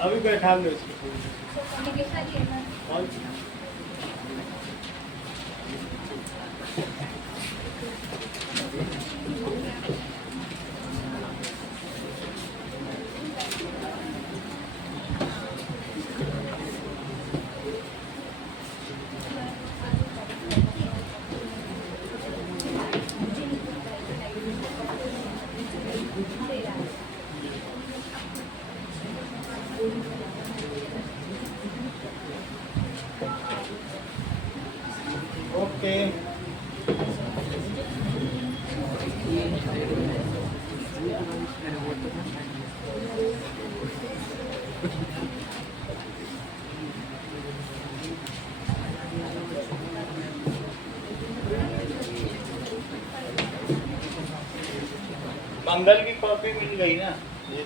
अभी बैठा लो इसको। ओके मंगल की कॉपी मिल गई ना, ये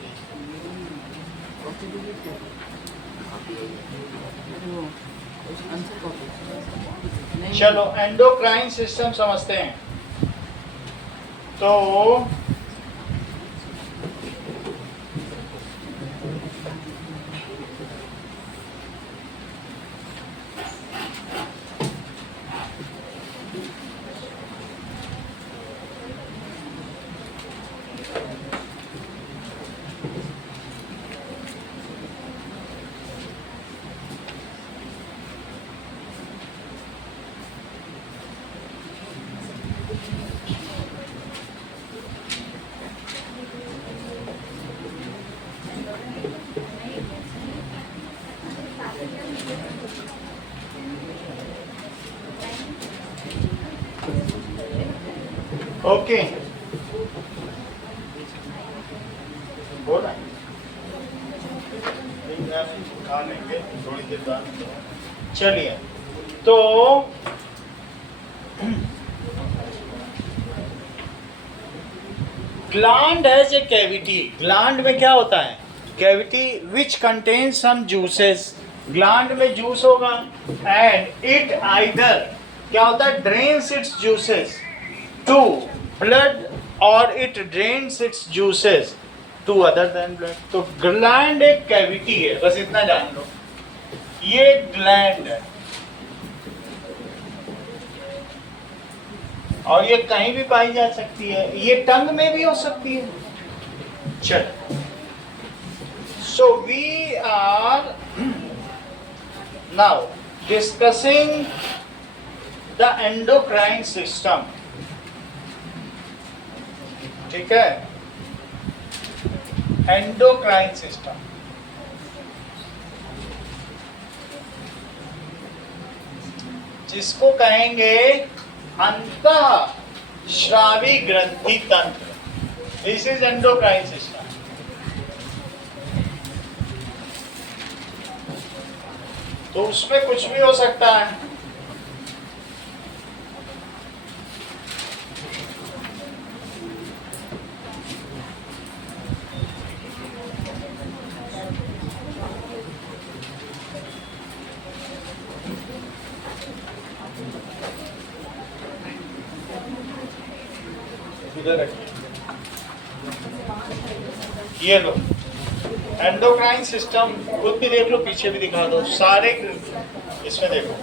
चलो एंडोक्राइन सिस्टम समझते हैं। तो ओके बोला खा लेंगे थोड़ी देर बाद। चलिए तो gland has a cavity. Gland में क्या होता है? Cavity which contains some juices. Gland में जूस होगा एंड इट आइदर क्या होता है? Drains its juices to blood और it drains its juices to other than blood. तो ग्लैंड एक कैविटी है, बस इतना जान लो, ये ग्लैंड है और ये कहीं भी पाई जा सकती है। ये टंग में भी हो सकती है। चलो so we are now discussing the endocrine system. ठीक है, एंडोक्राइन सिस्टम जिसको कहेंगे अंतःस्रावी ग्रंथि तंत्र। This is endocrine system. तो उसमें कुछ भी हो सकता है। ये लो एंडोक्राइन सिस्टम, खुद भी देख लो, पीछे भी दिखा दो, सारे इसमें देखो।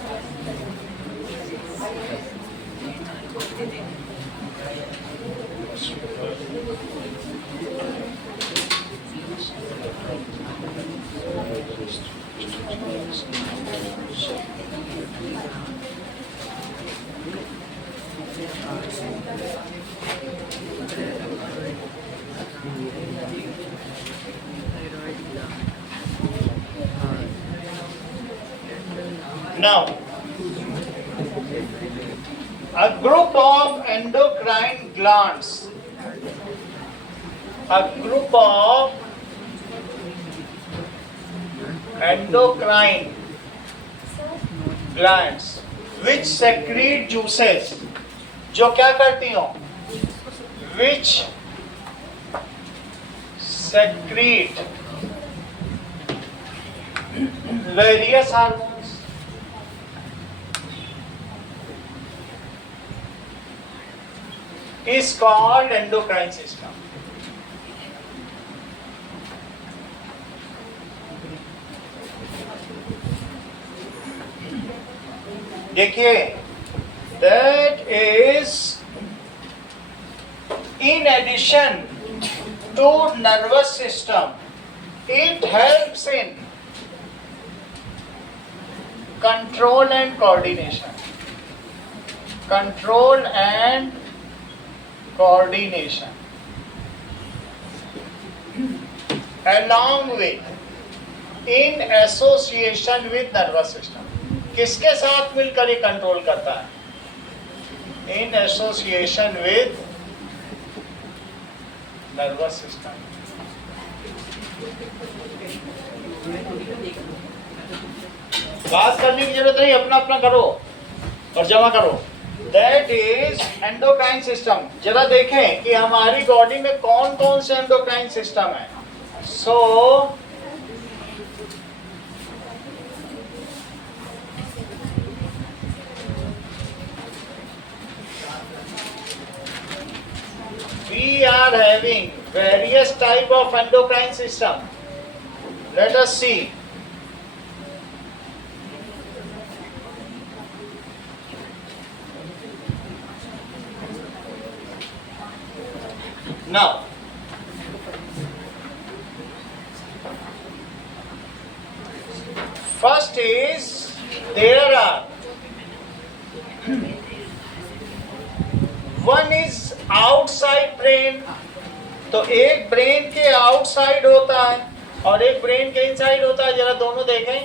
Now, a group of endocrine glands, a group of endocrine glands which secrete juices, जो क्या करती हो, which secrete various hormones, is called endocrine system. देखिए, that is in addition to nervous system, it helps in control and coordination. Control and coordination. Along with in association with nervous system. किसके साथ मिलकर ये control करता है? In association with nervous system. बात करने की जरूरत नहीं, अपना अपना करो और जमा करो. That is endocrine system. जरा देखें कि हमारी बॉडी में कौन कौन से एंडोक्राइन सिस्टम है. सो we are having various type of endocrine system. Let us see. Now, first is there are one is outside brain. तो एक ब्रेन के आउटसाइड होता है और एक ब्रेन के इनसाइड होता है. जरा दोनों देखें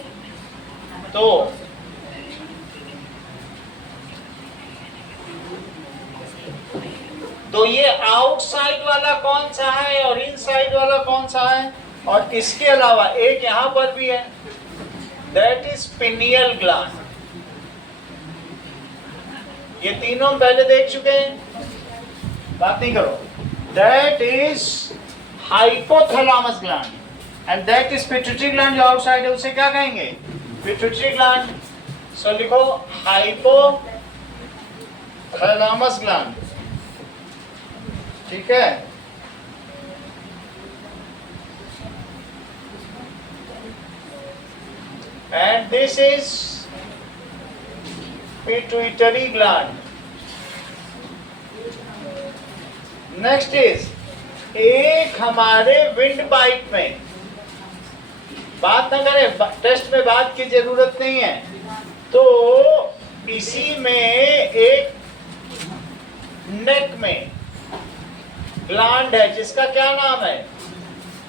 तो ये आउटसाइड वाला कौन सा है और इनसाइड वाला कौन सा है. और इसके अलावा एक यहां पर भी है, दैट इज पिनियल ग्लैंड. ये तीनों हम पहले देख चुके हैं, बात नहीं करो. That is hypothalamus gland and that is pituitary gland. जो आउटसाइड है उसे क्या कहेंगे? Pituitary gland. सो लिखो हाइपोथैलेमस ग्लैंड. ठीक है. And this is pituitary gland. Next is एक हमारे विंड पाइप में, बात ना करें, टेस्ट में बात की जरूरत नहीं है. तो इसी में एक नेक में ग्लैंड है जिसका क्या नाम है?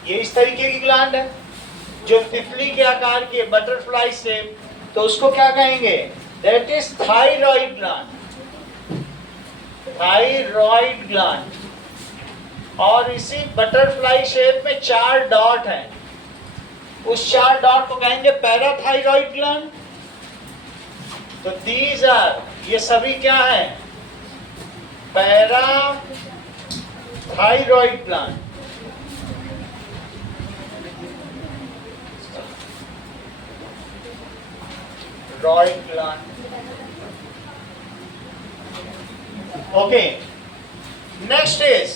ये इस तरीके की ग्लैंड है जो तितली के आकार की, बटरफ्लाई शेप. तो उसको क्या कहेंगे? That is thyroid gland. Thyroid gland. और इसी बटरफ्लाई शेप में 4 डॉट हैं. उस 4 डॉट को कहेंगे पैराथाइरॉइड ग्लैंड. तो दीज आर, ये सभी क्या है? Parathyroid gland. रॉइड ग्लैंड. ओके. नेक्स्ट इज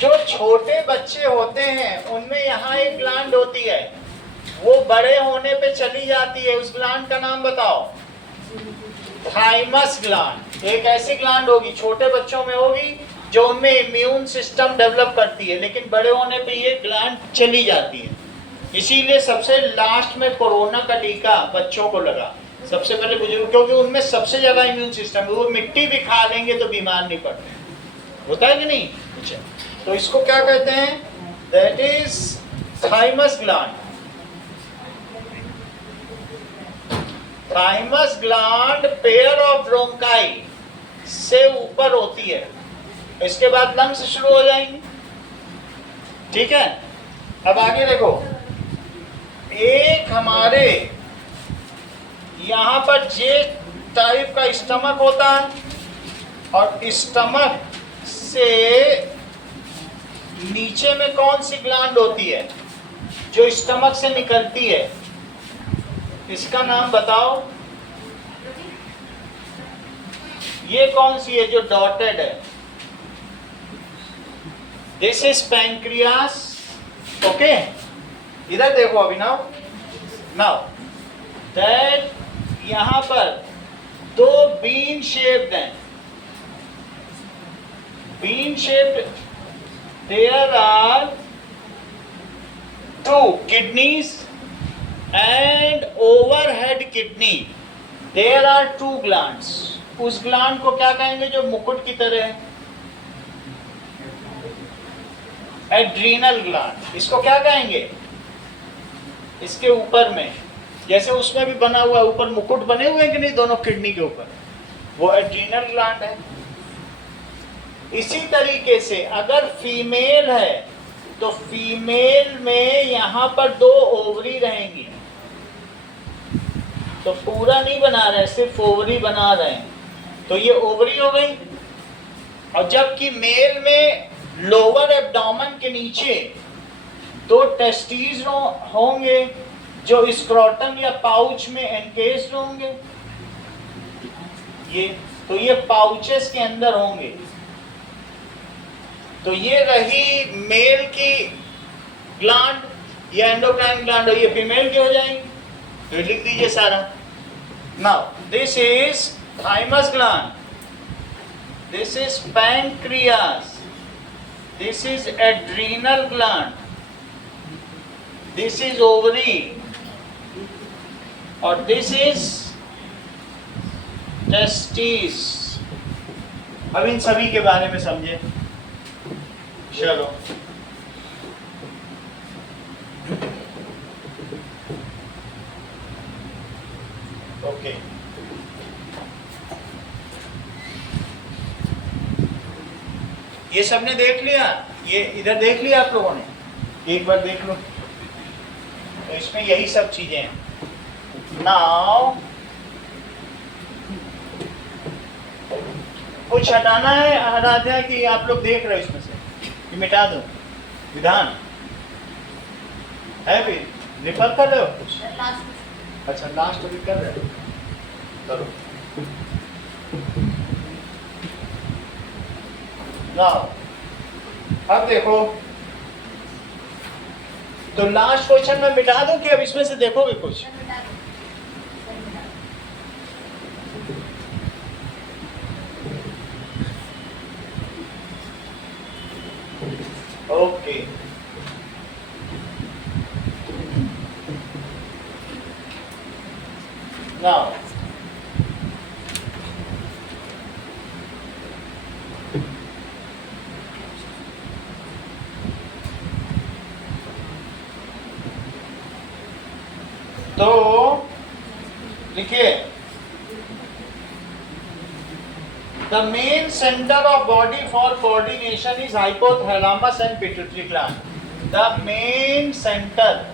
जो छोटे बच्चे होते हैं उनमें यहाँ एक ग्लैंड होती है, वो बड़े होने पे चली जाती है. उस ग्लैंड का नाम बताओ. Thymus gland. एक ऐसी ग्लैंड होगी, छोटे बच्चों में होगी, जो उनमें इम्यून सिस्टम डेवलप करती है, लेकिन बड़े होने पे ये ग्लैंड चली जाती है. इसीलिए सबसे लास्ट में कोरोना का टीका बच्चों को लगा, सबसे पहले बुजुर्ग, क्योंकि उनमें सबसे ज्यादा इम्यून सिस्टम है. वो मिट्टी भी खा लेंगे तो बीमार नहीं पड़ते. होता है कि नहीं? अच्छा, तो इसको क्या कहते हैं? That is thymus gland. Thymus gland pair of bronchi से ऊपर होती है. इसके बाद लंग्स शुरू हो जाएंगे. ठीक है. अब आगे देखो, एक हमारे यहाँ पर जे टाइप का स्टमक होता है और स्टमक से नीचे में कौन सी ग्लैंड होती है जो स्टमक से निकलती है, इसका नाम बताओ। ये कौन सी है जो डॉटेड है? This is pancreas. ओके, इधर देखो अभी नाउ दैट यहां पर दो बीन शेप्ड हैं। Bean shaped, there are two kidneys and overhead kidney there are two glands. उस ग्लैंड को क्या कहेंगे जो मुकुट की तरह है? Adrenal gland. इसको क्या कहेंगे? इसके ऊपर में जैसे उसमें भी बना हुआ है, ऊपर मुकुट बने हुए हैं कि नहीं दोनों किडनी के ऊपर, वो एड्रीनल ग्लैंड है। इसी तरीके से अगर फीमेल है तो फीमेल में यहां पर दो ओवरी रहेंगी। तो पूरा नहीं बना रहे, सिर्फ ओवरी बना रहे हैं, तो ये ओवरी हो गई। और जबकि मेल में लोअर एब्डोमेन के नीचे दो टेस्टिस होंगे जो स्क्रोटम या पाउच में एनकेस्ड होंगे। ये पाउचेस के अंदर होंगे। तो ये रही मेल की ग्लैंड या एंडोक्राइन ग्लैंड, और ये फीमेल की हो जाएंगी। तो लिख दीजिए सारा। Now this is thymus gland, this is pancreas, this is adrenal gland, this is ovary और this is testis। अब इन सभी के बारे में समझे। चलो ओके, ये सबने देख लिया, ये इधर देख लिया आप लोगों ने, एक बार देख लो। तो इसमें यही सब चीजें हैं। नाउ कुछ हटाना है आराध्या कि आप लोग देख रहे हो इसमें से कि मिटा दो? विधान है भी रिफर कर रहे हो कुछ? अच्छा लास्ट अभी कर रहे हो, करो। अब देखो, तो लास्ट क्वेश्चन में मिटा दूं कि अब इसमें से देखोगे कुछ? ओके, नाउ तो लिखिए, the main centre of body for coordination is hypothalamus and pituitary gland. The main centre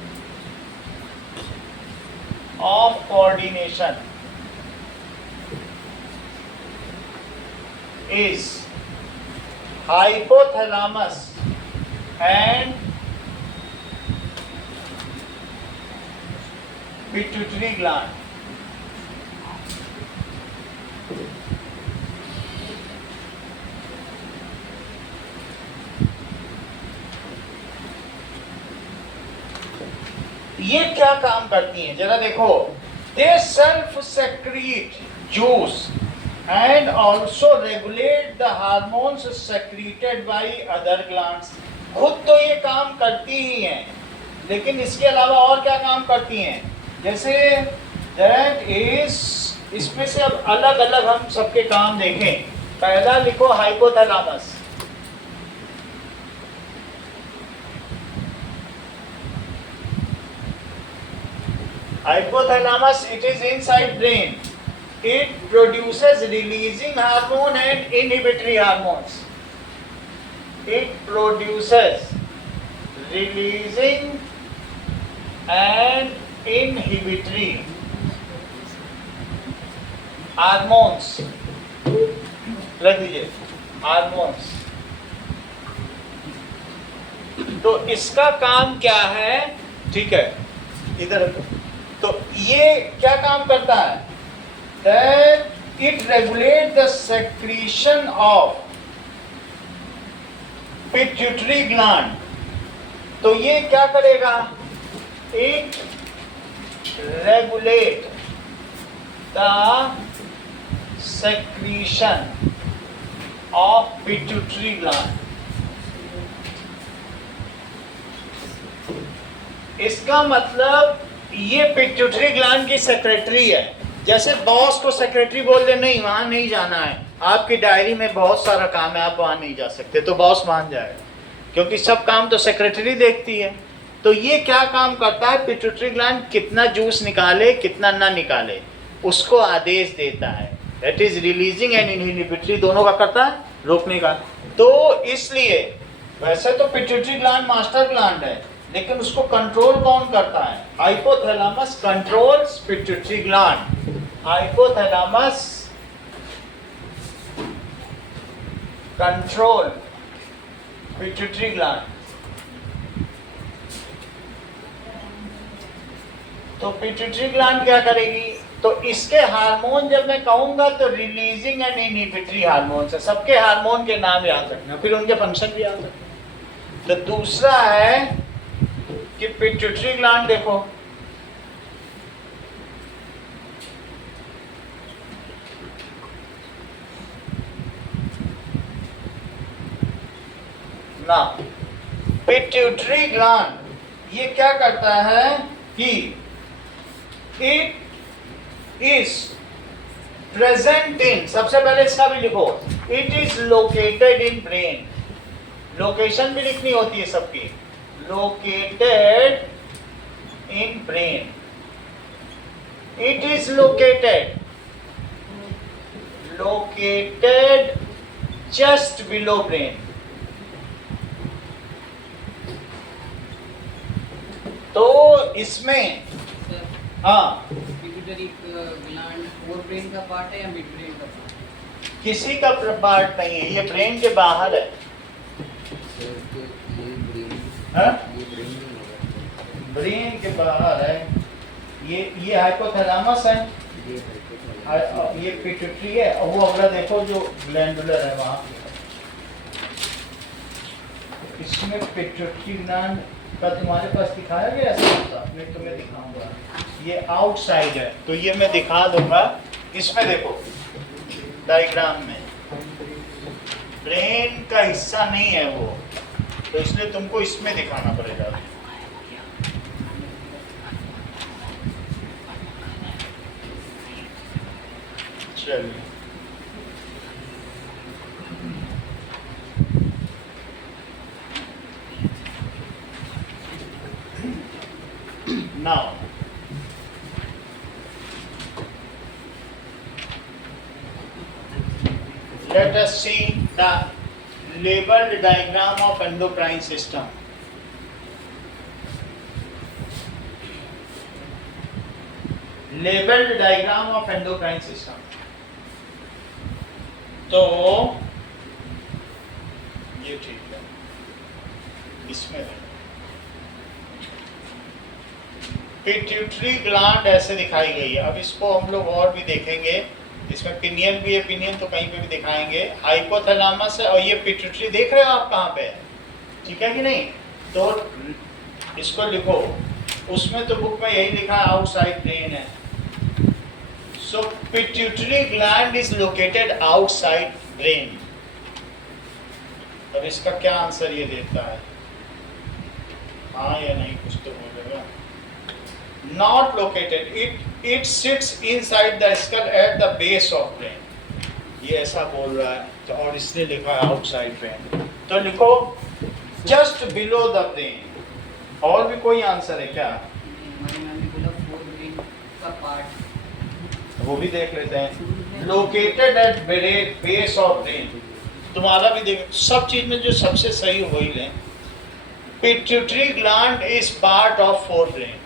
of coordination is hypothalamus and pituitary gland. ये क्या काम करती हैं जरा देखो। They self secrete juice and also regulate the hormones secreted by other glands. खुद तो ये काम करती ही हैं, लेकिन इसके अलावा और क्या काम करती हैं? जैसे दैट इज, इसमें से अब अलग अलग हम सबके काम देखें। पहला लिखो hypothalamus. Hypothalamus, it is inside brain. It produces releasing hormone and inhibitory hormones. It produces releasing and inhibitory hormones रख दीजिए, हार्मोन्स। तो इसका काम क्या है, ठीक है, इधर। तो ये क्या काम करता है, that it regulate the secretion of pituitary gland. तो ये क्या करेगा, it regulate the secretion of pituitary gland. इसका मतलब ये पिट्यूटरी ग्लैंड की सेक्रेटरी है। जैसे बॉस को सेक्रेटरी बोल दे, नहीं वहां नहीं जाना है, आपकी डायरी में बहुत सारा काम है, आप वहां नहीं जा सकते, तो बॉस मान जाएगा, क्योंकि सब काम तो सेक्रेटरी देखती है। तो ये क्या काम करता है, पिट्यूटरी ग्लैंड कितना जूस निकाले कितना ना निकाले उसको आदेश देता है। That is releasing and inhibitory, दोनों का करता है, रोकने का। तो इसलिए वैसे तो पिट्यूटरी ग्लैंड मास्टर ग्लैंड है, लेकिन उसको कंट्रोल कौन करता है, hypothalamus controls pituitary gland. Hypothalamus control pituitary gland. तो पिट्यूटरी ग्लैंड क्या करेगी, तो इसके हार्मोन जब मैं कहूंगा तो रिलीजिंग एंड इनहिबिटरी हार्मोन है, सबके हार्मोन के नाम याद रखना, फिर उनके फंक्शन भी याद रखना। तो दूसरा है कि पिट्यूटरी ग्लैंड देखो, ना पिट्यूटरी ग्लैंड ये क्या करता है कि इट इज प्रेजेंट इन, सबसे पहले इसका भी लिखो, it is located in brain. Location भी लिखनी होती है सबकी, located in brain. It is located just below brain. तो इसमें हाँ, पिट्यूटरी ग्लैंड फोर ब्रेन का पार्ट है या मिड ब्रेन का पार्ट? किसी का पार्ट नहीं है, ये ब्रेन के बाहर है। ब्रेन के बाहर है, ये हाइपोथैलेमस है, ये पिट्यूटरी है, और वो अगला देखो जो ग्लैंडुलर है वहां पे। इसमें पिट्यूटरी ग्लैंड का तुम्हारे पास दिखाया गया है, मैं तुम्हें दिखाऊंगा, ये आउटसाइड है, तो ये मैं दिखा दूंगा। इसमें देखो डायग्राम में ब्रेन का हिस्सा नहीं है वो, तो इसलिए तुमको इसमें दिखाना पड़ेगा। चलिए now let us see the labeled diagram of endocrine system. Labeled diagram of endocrine system. तो ये ठीक है, इसमें पिट्यूटरी ग्लैंड ऐसे दिखाई गई है। अब इसको हम लोग और भी देखेंगे, इसमें पिनियन भी है, पिनियन तो कहीं पे भी दिखाएंगे। हाइपोथैलेमस है, और ये पिट्यूटरी देख रहे हो आप कहाँ पे है, ठीक है कि नहीं। तो इसको लिखो, उसमें तो बुक में यही लिखा है आउटसाइड ब्रेन है। So pituitary gland is located outside brain. अब इसका क्या आंसर ये देता है, हाँ या नहीं, कुछ तो बोलेगा। Not located, it sits inside the skull at the base of brain. ये ऐसा बोल रहा है, तो और इसने लिखा है आउटसाइड ब्रेन, तो लिखो जस्ट बिलो द ब्रेन। और भी कोई आंसर है क्या? वो भी देख लेते हैं। Located at base of brain, तुम्हारा भी देख, सब चीज में जो सबसे सही वही लें। Pituitary gland is part of fore brain.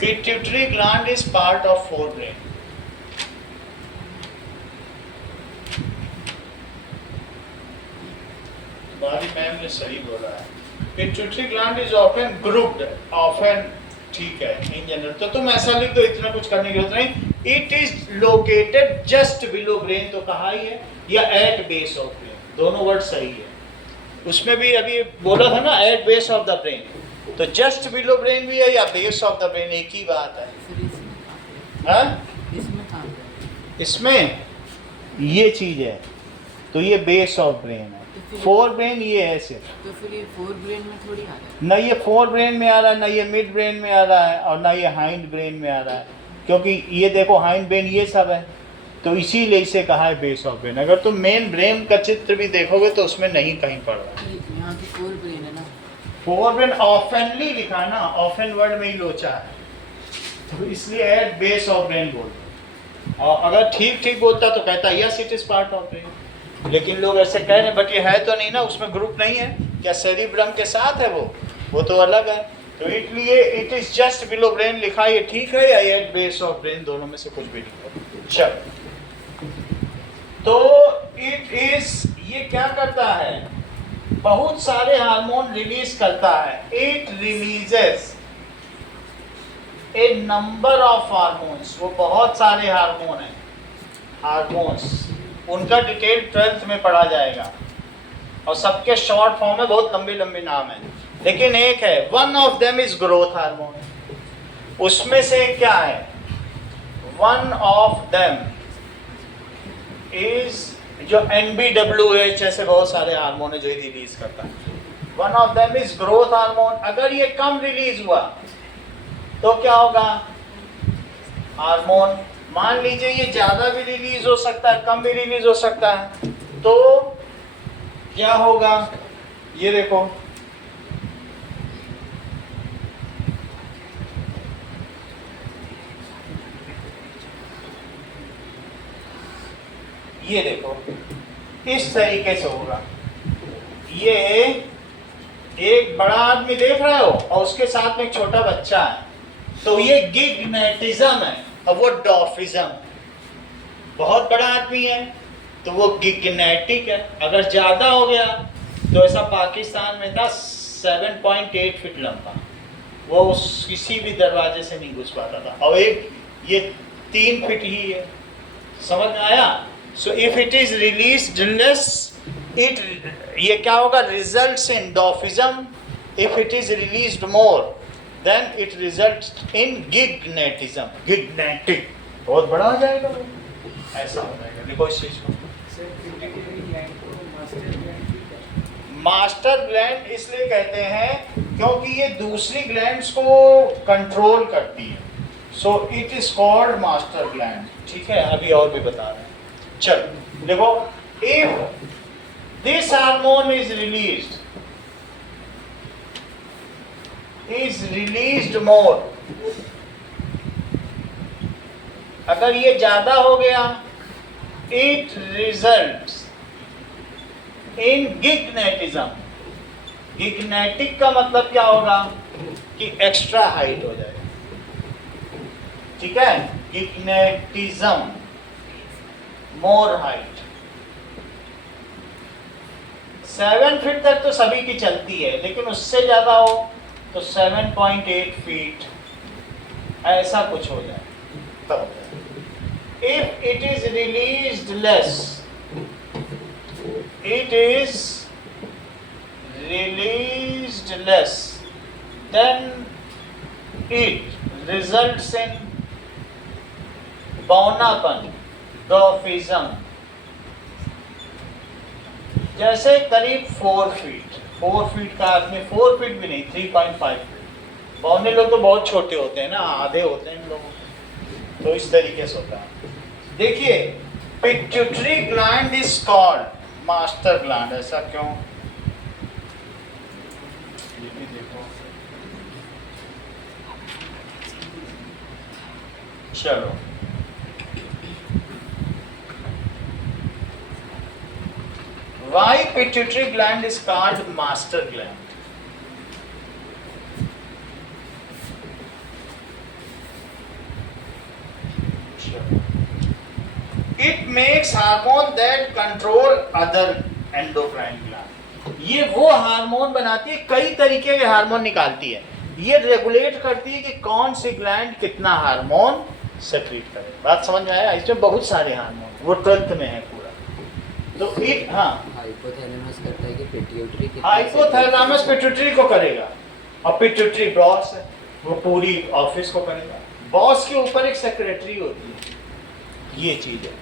Pituitary gland is part of forebrain. हमारी मैम ने सही बोला है। Pituitary gland is often grouped, often, ठीक है, इन जनरल। तो तुम ऐसा लिख दो, इतना कुछ करने की जरूरत नहीं। It is located just below brain, तो कहा ही है, या एट बेस ऑफ ब्रेन, दोनों वर्ड सही है। उसमें भी अभी बोला था ना, at base of the brain, तो जस्ट बिलो ब्रेन भी है या बेस ऑफ द ब्रेन, एक ही बात है। हाँ? इसमें ये चीज है, तो ये बेस ऑफ ब्रेन है। फोर ब्रेन ये है सिर्फ, तो फिर ये फोर ब्रेन में थोड़ी आ रहा है। ना ये फोर ब्रेन में आ रहा है, ना ये मिड ब्रेन में आ रहा है, और ना ये हाइंड ब्रेन में आ रहा है, क्योंकि ये देखो हाइंड ब्रेन ये सब है, तो इसीलिए इसे कहा है बेस ऑफ ब्रेन। अगर तुम मेन ब्रेन का चित्र भी देखोगे तो उसमें नहीं कहीं पड़ रहा है। यहाँ की फोर ब्रेन है ना, फोर ब्रेन ऑफनली लिखा ना, ऑफन वर्ड में ही लोचा है, तो इसलिए एट बेस ऑफ ब्रेन बोल दो। और अगर ठीक ठीक बोलता तो कहता yes it is part of brain, लेकिन लोग ऐसे कह रहे हैं, बट ये है तो नहीं ना, उसमें ग्रुप नहीं है क्या, सेरिब्रम के साथ है वो तो अलग है। तो इसलिए it is just below brain लिखा, ये ठीक है, या एट बेस ऑफ ब्रेन, दोनों में से कुछ भी लिखो। चल, तो इट इज, ये क्या करता है, बहुत सारे हार्मोन रिलीज करता है। It releases A number of hormones, वो बहुत सारे हार्मोन हैं, हार्मोन्स, उनका डिटेल 12th में पढ़ा जाएगा, और सबके शॉर्ट फॉर्म में बहुत लंबे लंबे नाम है, लेकिन एक है, one of them is growth hormone. उसमें से क्या है, वन ऑफ देम इज, जो NBWH, ऐसे बहुत सारे हार्मोन है जो रिलीज करता है। One of them is growth hormone. अगर ये कम रिलीज हुआ तो क्या होगा, हार्मोन, मान लीजिए ये ज्यादा भी रिलीज हो सकता है, कम भी रिलीज हो सकता है, तो क्या होगा, ये देखो, ये देखो इस तरीके से होगा। ये एक बड़ा आदमी देख रहे हो और उसके साथ में एक छोटा बच्चा है, तो ये गिगनेटिज्म है, और वो डॉर्फिज्म। बहुत बड़ा आदमी है तो वो गिगनेटिक है। अगर ज्यादा हो गया तो ऐसा पाकिस्तान में था 7.8 फीट लंबा, वो किसी भी दरवाजे से नहीं घुस पाता था, और एक ये 3 फीट ही है। समझ में आया? So if it is released less, it, ये क्या होगा, results in dwarfism. If it is released more, then it results in gigantism. Gigantic बहुत बड़ा हो जाएगा वो, ऐसा हो जाएगा। देखो इस चीज को मास्टर ग्लैंड इसलिए कहते हैं क्योंकि ये दूसरी ग्लैंड्स को कंट्रोल करती है, so it is called master gland. ठीक है, अभी और भी बता रहे हैं। चलो देखो, if this hormone is released more, अगर ये ज्यादा हो गया, इट रिजल्ट्स इन गिगनेटिज्म। गिगनेटिक का मतलब क्या होगा कि एक्स्ट्रा हाइट हो जाएगा। ठीक है, गिगनेटिज्म, मोर हाइट। 7 फीट तक तो सभी की चलती है, लेकिन उससे ज्यादा हो तो 7.8 फीट, ऐसा कुछ हो जाए तब। If it is released less, it is released less, then it results in बौनापन, डॉर्फिज्म। जैसे करीब 4 फीट, 4 फीट का आदमी, 4 फीट भी नहीं, 3.5 फीट। बौने लोग तो बहुत छोटे होते हैं ना, आधे होते हैं इन लोगों के, तो इस तरीके से होता है। देखिए, pituitary gland is called master gland. ऐसा क्यों, ये भी देखो। चलो, why pituitary gland is called master gland? It makes hormone that control other endocrine gland. ये वो हार्मोन बनाती है, कई तरीके के हार्मोन निकालती है। ये रेगुलेट करती है कि कौन से ग्लैंड कितना हार्मोन सेक्रेट करे। बात समझ में आया? इसमें बहुत सारे हार्मोन, वो 12th में है पूरा। तो इट हाइपोथैलेमस करता है कि पिट्यूटरी हाइपोथैलेमस पिट्यूटरी को करेगा, और पिट्यूटरी बॉस है, वो पूरी ऑफिस को करेगा। बॉस के ऊपर एक सेक्रेटरी होती है, ये चीज है।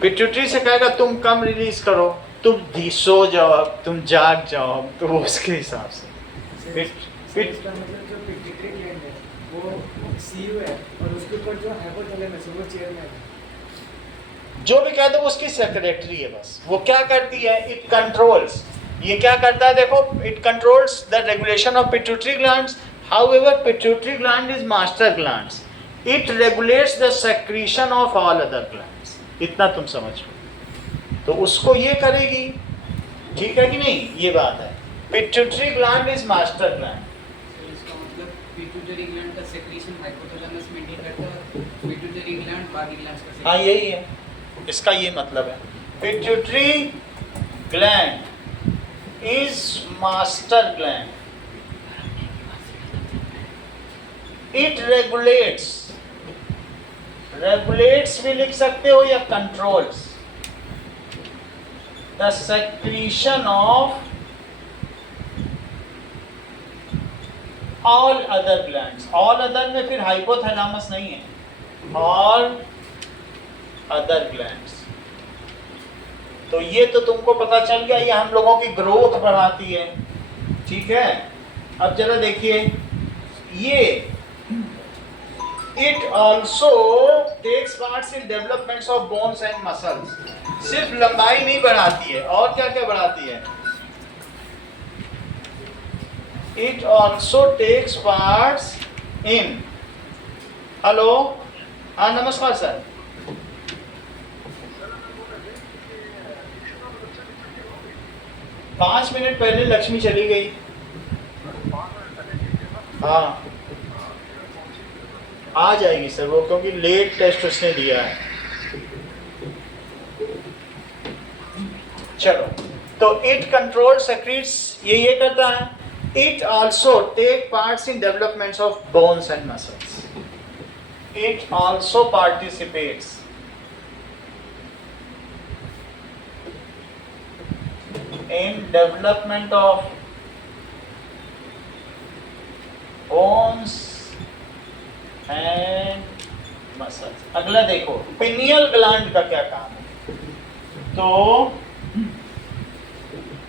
पिट्यूटरी से कहेगा तुम कम रिलीज करो, तुम सो जाओ, तुम जाग जाओ, तो वो उसके हिसाब से इसका मतलब जो पिट्यूटरी ग्लैंड है वो सीयू है, और उसके ऊपर जो हाइपोथैलेमस है वो चेयरमैन है। जो भी कह दो उसकी सेक्रेटरी है बस। वो क्या करती है? It controls. ये क्या करता है देखो, it controls the regulation of pituitary glands. However pituitary gland is master glands, it regulates the secretion of all other glands. इतना तुम समझ लो। तो उसको ये करेगी, ठीक है कि नहीं? ये बात है। Pituitary gland is master gland. तो इसका मतलब पिट्यूटरी ग्लैंड का सेक्रीशन हाइपोथैलेमस मेंटेन करता है, पिट्यूटरी ग्लैंड बाकी ग्लैंड्स का हाँ secretion। यही है, इसका ये मतलब है। Pituitary gland is master gland, it regulates भी लिख सकते हो या controls the secretion of all other glands. All other में फिर हाइपोथैलेमस नहीं है, ऑल अदर ग्लैंड्स। तो ये तो तुमको पता चल गया, ये हम लोगों की ग्रोथ बढ़ाती है, ठीक है। अब जरा देखिए, ये it also takes parts in developments of bones and muscles. सिर्फ लंबाई नहीं बढ़ाती है, और क्या क्या बढ़ाती है? It also takes parts in, hello, हाँ नमस्कार सर। पाँच मिनट पहले लक्ष्मी चली गई। हाँ आ जाएगी सर वो, क्योंकि लेट टेस्ट उसने दिया है। चलो, तो इट कंट्रोल सेक्रेट्स, ये करता है। It also take parts in developments of bones and muscles. It also participates in development of bones and muscles। अगला देखो, पिनियल ग्लैंड का क्या काम है। तो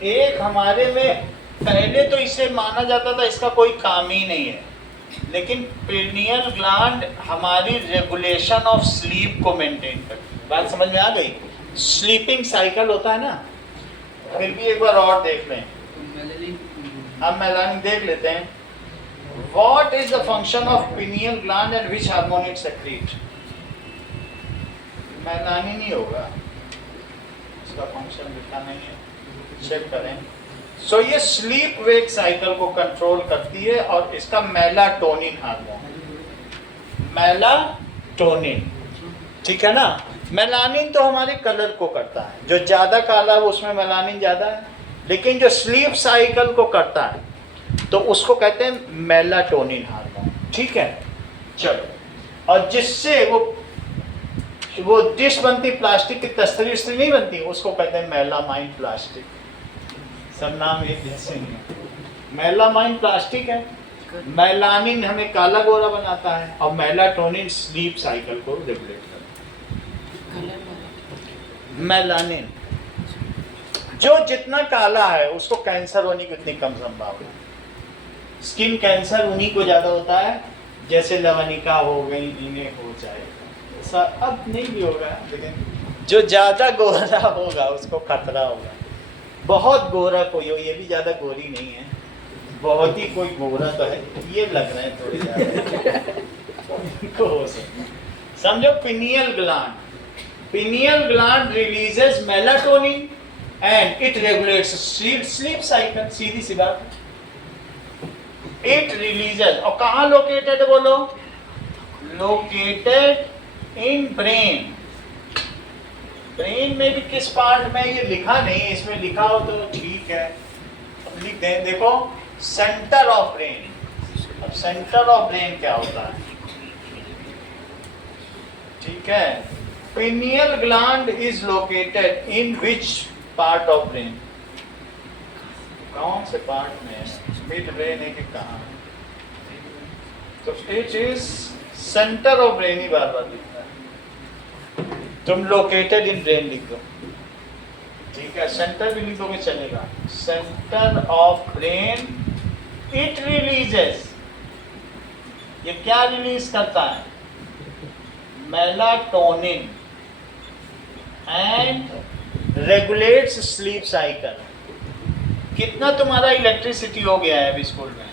एक हमारे में पहले तो इसे माना जाता था इसका कोई काम ही नहीं है, लेकिन पिनियल ग्लैंड हमारी रेगुलेशन ऑफ स्लीप को मेंटेन करती है। बात समझ में आ गई? स्लीपिंग साइकिल होता है ना, फिर भी एक बार और देख लें। तो मेलानिन, हम मेलानिन देख लेते हैं। What is the function of pineal gland and which hormone it secrete? Melanin ही होगा, इसका फंक्शन लिखा नहीं है, चेक करें। सो ये स्लीप वेक साइकिल को कंट्रोल करती है, और इसका मेलाटोनिन हार्मोन, मेलाटोनिन, ठीक है ना। मेलानिन तो हमारे कलर को करता है, जो ज़्यादा काला है उसमें मेलानिन ज़्यादा है, लेकिन जो स्लीप साइकिल को करता है तो उसको कहते हैं मेलाटोनिन हार्मोन, ठीक है। चलो, और जिससे वो डिश बनती, प्लास्टिक की तस्तरी उस्तरी नहीं बनती, उसको कहते हैं मेलामाइन प्लास्टिक। सब नाम एक जैसे नहीं है। मेलामाइन प्लास्टिक है, मेलानिन हमें काला गोरा बनाता है, और मेलाटोनिन स्लीप साइकिल को रेगुलेट करता है। मेलानिन जो जितना काला है उसको कैंसर होने की उतनी कम संभावना है। स्किन कैंसर उन्हीं को ज़्यादा होता है, जैसे लवणिका हो गई, इन्हें हो जाएगा। ऐसा अब नहीं भी होगा, लेकिन जो ज़्यादा गोरा होगा उसको खतरा होगा। बहुत गोरा कोई हो, ये भी ज़्यादा गोरी नहीं है, बहुत ही कोई गोरा तो है, ये लग रहा है थोड़ी ज़्यादा हो सकता। समझो, pineal gland, pineal gland releases melatonin and it regulates sleep cycle। सीधी सी बात है। It releases, और कहाँ located है बोलो? Located इन ब्रेन, ब्रेन में भी किस पार्ट में, ये लिखा नहीं, इसमें लिखा हो तो ठीक है, अब लिख दें। देखो सेंटर ऑफ ब्रेन। अब सेंटर ऑफ ब्रेन क्या होता है? ठीक है, pineal gland is located in which part of brain? कौन से पार्ट में है? मिड ब्रेन है कि कहाँ है? तो it is centre of brain ही बार बार लिखना है। तुम लोकेटेड इन ब्रेन लिख दो, ठीक है, सेंटर भी लिख दोगे चलेगा। Centre of brain, it releases, ये क्या रिलीज करता है? Melatonin and regulates sleep cycle. कितना तुम्हारा इलेक्ट्रिसिटी हो गया है अभी स्कूल में?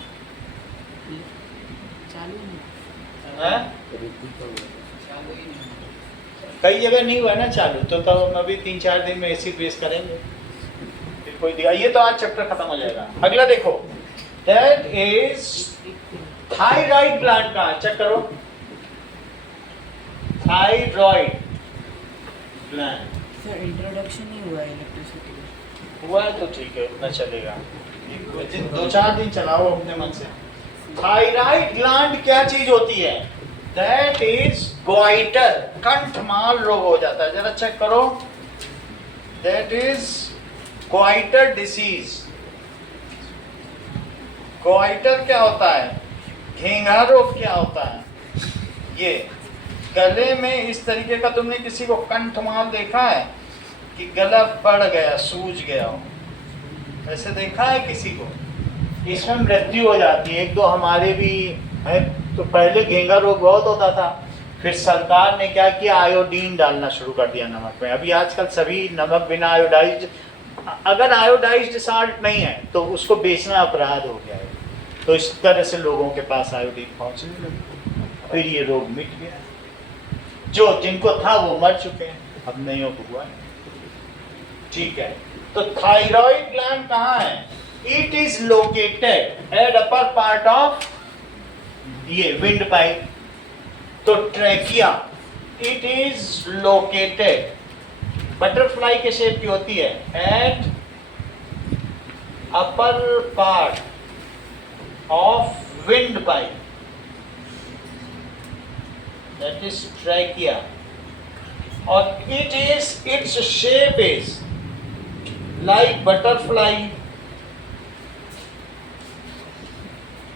चालू ही नहीं, हैं? चालू ही नहीं। कई जगह नहीं हुआ ना चालू, तो हम अभी 3-4 दिन में एसी पेश करेंगे, फिर कोई दिया। ये तो आज चैप्टर खत्म हो जाएगा। अगला देखो, दैट इज थायराइड ग्लैंड का, चेक करो, थायराइड ग्लैंड। सर इंट्रोडक्शन ही हुआ है इलेक्ट्रिसिटी का। हुआ है तो ठीक है, उतना चलेगा, 2-4 दिन चलाओ अपने मन से। थायराइड ग्लैंड क्या चीज होती है? दैट इज गोइटर, कंठमाल रोग हो जाता है। जरा चेक करो, that is goitre disease. Goitre क्या होता है? घेंघा रोग क्या होता है? ये गले में इस तरीके का, तुमने किसी को कंठमाल देखा है कि गला बढ़ गया, सूज गया हो? ऐसे देखा है किसी को? इसमें मृत्यु हो जाती है। 1-2 हमारे भी है। तो पहले घेंघा रोग बहुत होता था, फिर सरकार ने क्या किया, आयोडीन डालना शुरू कर दिया नमक में। अभी आजकल सभी नमक बिना आयोडाइज्ड, अगर आयोडाइज्ड साल्ट नहीं है तो उसको बेचना अपराध हो गया है। तो इस तरह से लोगों के पास आयोडीन पहुंचने लगी, फिर ये रोग मिट गया। जो जिनको था वो मर चुके हैं, अब नहीं हो हुआ है। ठीक है, तो थायराइड ग्लैंड कहाँ है? It is located at upper part of ये विंड पाइप। तो trachea, it is located, butterfly के शेप की होती है, at upper part of windpipe, that is trachea. और it is, its shape is like butterfly,